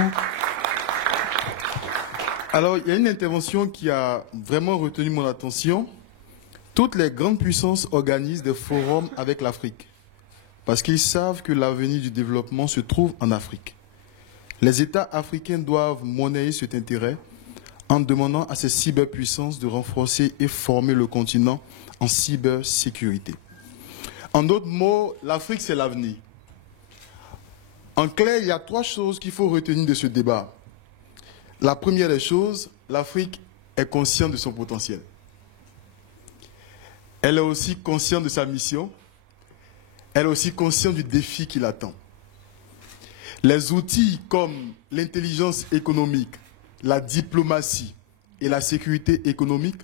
Alors, il y a une intervention qui a vraiment retenu mon attention. Toutes les grandes puissances organisent des forums avec l'Afrique parce qu'ils savent que l'avenir du développement se trouve en Afrique. Les États africains doivent monnayer cet intérêt en demandant à ces cyberpuissances de renforcer et former le continent en cybersécurité. En d'autres mots, l'Afrique, c'est l'avenir. En clair, il y a 3 choses qu'il faut retenir de ce débat. La première des choses, l'Afrique est consciente de son potentiel. Elle est aussi consciente de sa mission. Elle est aussi consciente du défi qui l'attend. Les outils comme l'intelligence économique, la diplomatie et la sécurité économique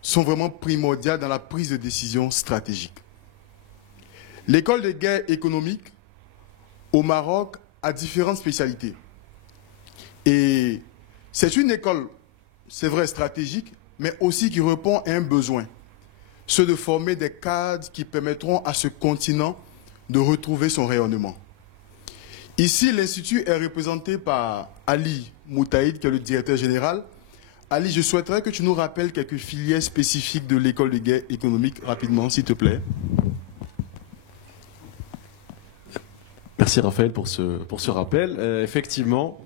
sont vraiment primordiales dans la prise de décision stratégique. L'école de guerre économique au Maroc a différentes spécialités. Et c'est une école, c'est vrai, stratégique, mais aussi qui répond à un besoin, ceux de former des cadres qui permettront à ce continent de retrouver son rayonnement. Ici, l'Institut est représenté par Ali Moutaïd, qui est le directeur général. Ali, je souhaiterais que tu nous rappelles quelques filières spécifiques de l'école de guerre économique rapidement, s'il te plaît. Merci Raphaël pour ce rappel. Effectivement,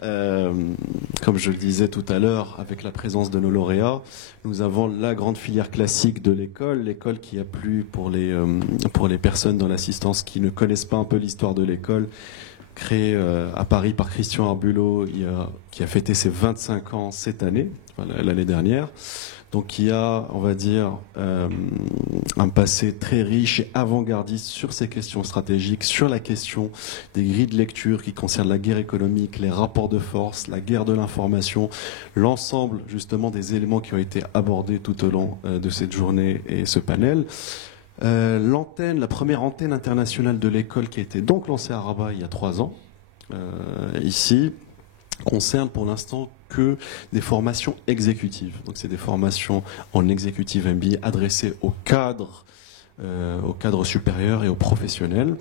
comme je le disais tout à l'heure, avec la présence de nos lauréats, nous avons la grande filière classique de l'école qui a plu pour les personnes dans l'assistance qui ne connaissent pas un peu l'histoire de l'école, créée à Paris par Christian Arbulot, qui a fêté ses 25 ans cette année, l'année dernière. Donc qui a, on va dire, un passé très riche et avant-gardiste sur ces questions stratégiques, sur la question des grilles de lecture qui concernent la guerre économique, les rapports de force, la guerre de l'information, l'ensemble justement des éléments qui ont été abordés tout au long de cette journée et ce panel. La première antenne internationale de l'école qui a été donc lancée à Rabat il y a 3 ans, ici, concerne pour l'instant que des formations exécutives. Donc c'est des formations en exécutive MBA adressées aux cadres supérieurs et aux professionnels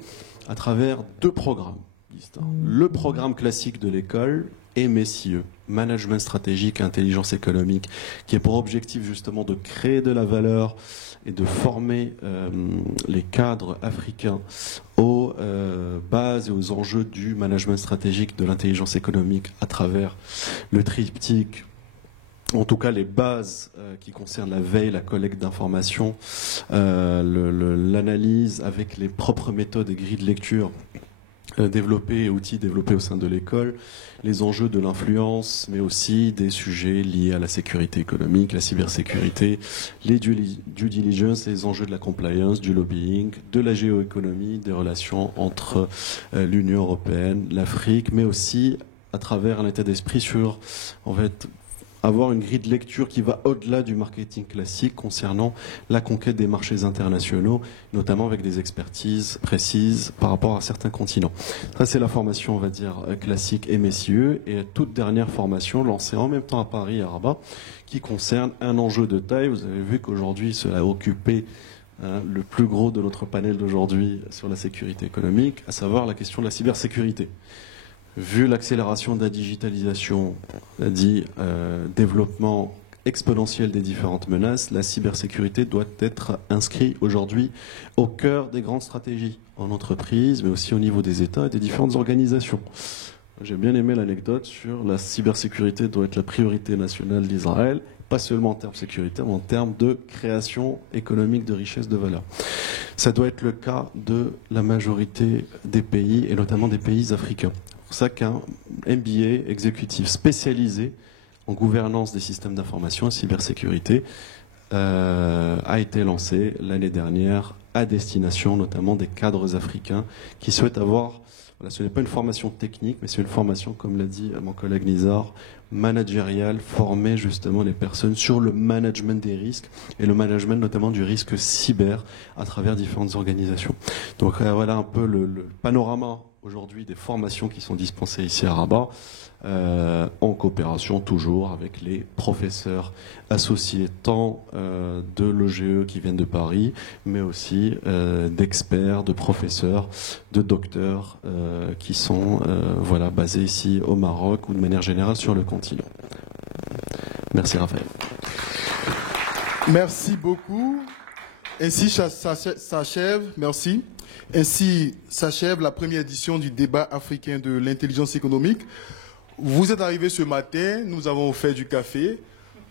à travers 2 programmes distincts. Le programme classique de l'école et MESSIE, Management stratégique et intelligence économique, qui est pour objectif justement de créer de la valeur et de former les cadres africains aux bases et aux enjeux du management stratégique de l'intelligence économique à travers le triptyque, en tout cas les bases qui concernent la veille, la collecte d'informations, l'analyse avec les propres méthodes et grilles de lecture développés et outils développés au sein de l'école, les enjeux de l'influence, mais aussi des sujets liés à la sécurité économique, la cybersécurité, les due diligence, les enjeux de la compliance, du lobbying, de la géoéconomie, des relations entre l'Union européenne, l'Afrique, mais aussi à travers un état d'esprit sur, en fait, avoir une grille de lecture qui va au-delà du marketing classique concernant la conquête des marchés internationaux, notamment avec des expertises précises par rapport à certains continents. Ça, c'est la formation, on va dire, classique et messieurs, et toute dernière formation lancée en même temps à Paris et à Rabat, qui concerne un enjeu de taille. Vous avez vu qu'aujourd'hui, cela a occupé le plus gros de notre panel d'aujourd'hui sur la sécurité économique, à savoir la question de la cybersécurité. Vu l'accélération de la digitalisation, dit développement exponentiel des différentes menaces, la cybersécurité doit être inscrite aujourd'hui au cœur des grandes stratégies en entreprise, mais aussi au niveau des États et des différentes organisations. J'ai bien aimé l'anecdote sur la cybersécurité doit être la priorité nationale d'Israël pas seulement en termes sécuritaires, mais en termes de création économique de richesse, de valeur. Ça doit être le cas de la majorité des pays, et notamment des pays africains. C'est pour ça qu'un MBA exécutif spécialisé en gouvernance des systèmes d'information et cybersécurité a été lancé l'année dernière à destination notamment des cadres africains qui souhaitent avoir, voilà, ce n'est pas une formation technique, mais c'est une formation, comme l'a dit mon collègue Nizar, managériale, former justement les personnes sur le management des risques et le management notamment du risque cyber à travers différentes organisations. Donc voilà un peu le panorama aujourd'hui des formations qui sont dispensées ici à Rabat, en coopération toujours avec les professeurs associés tant de l'OGE qui viennent de Paris, mais aussi d'experts, de professeurs, de docteurs qui sont voilà, basés ici au Maroc ou de manière générale sur le continent. Merci Raphaël. Merci beaucoup. Ainsi s'achève, merci. Ainsi s'achève la première édition du débat africain de l'intelligence économique. Vous êtes arrivés ce matin, nous avons offert du café,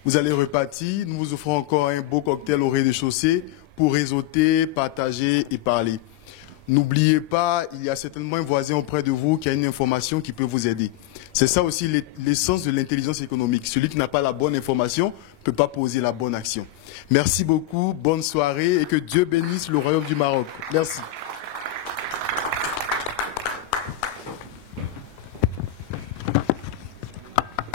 vous allez repartir, nous vous offrons encore un beau cocktail au rez-de-chaussée pour réseauter, partager et parler. N'oubliez pas, il y a certainement un voisin auprès de vous qui a une information qui peut vous aider. C'est ça aussi l'essence de l'intelligence économique. Celui qui n'a pas la bonne information ne peut pas poser la bonne action. Merci beaucoup, bonne soirée et que Dieu bénisse le Royaume du Maroc. Merci.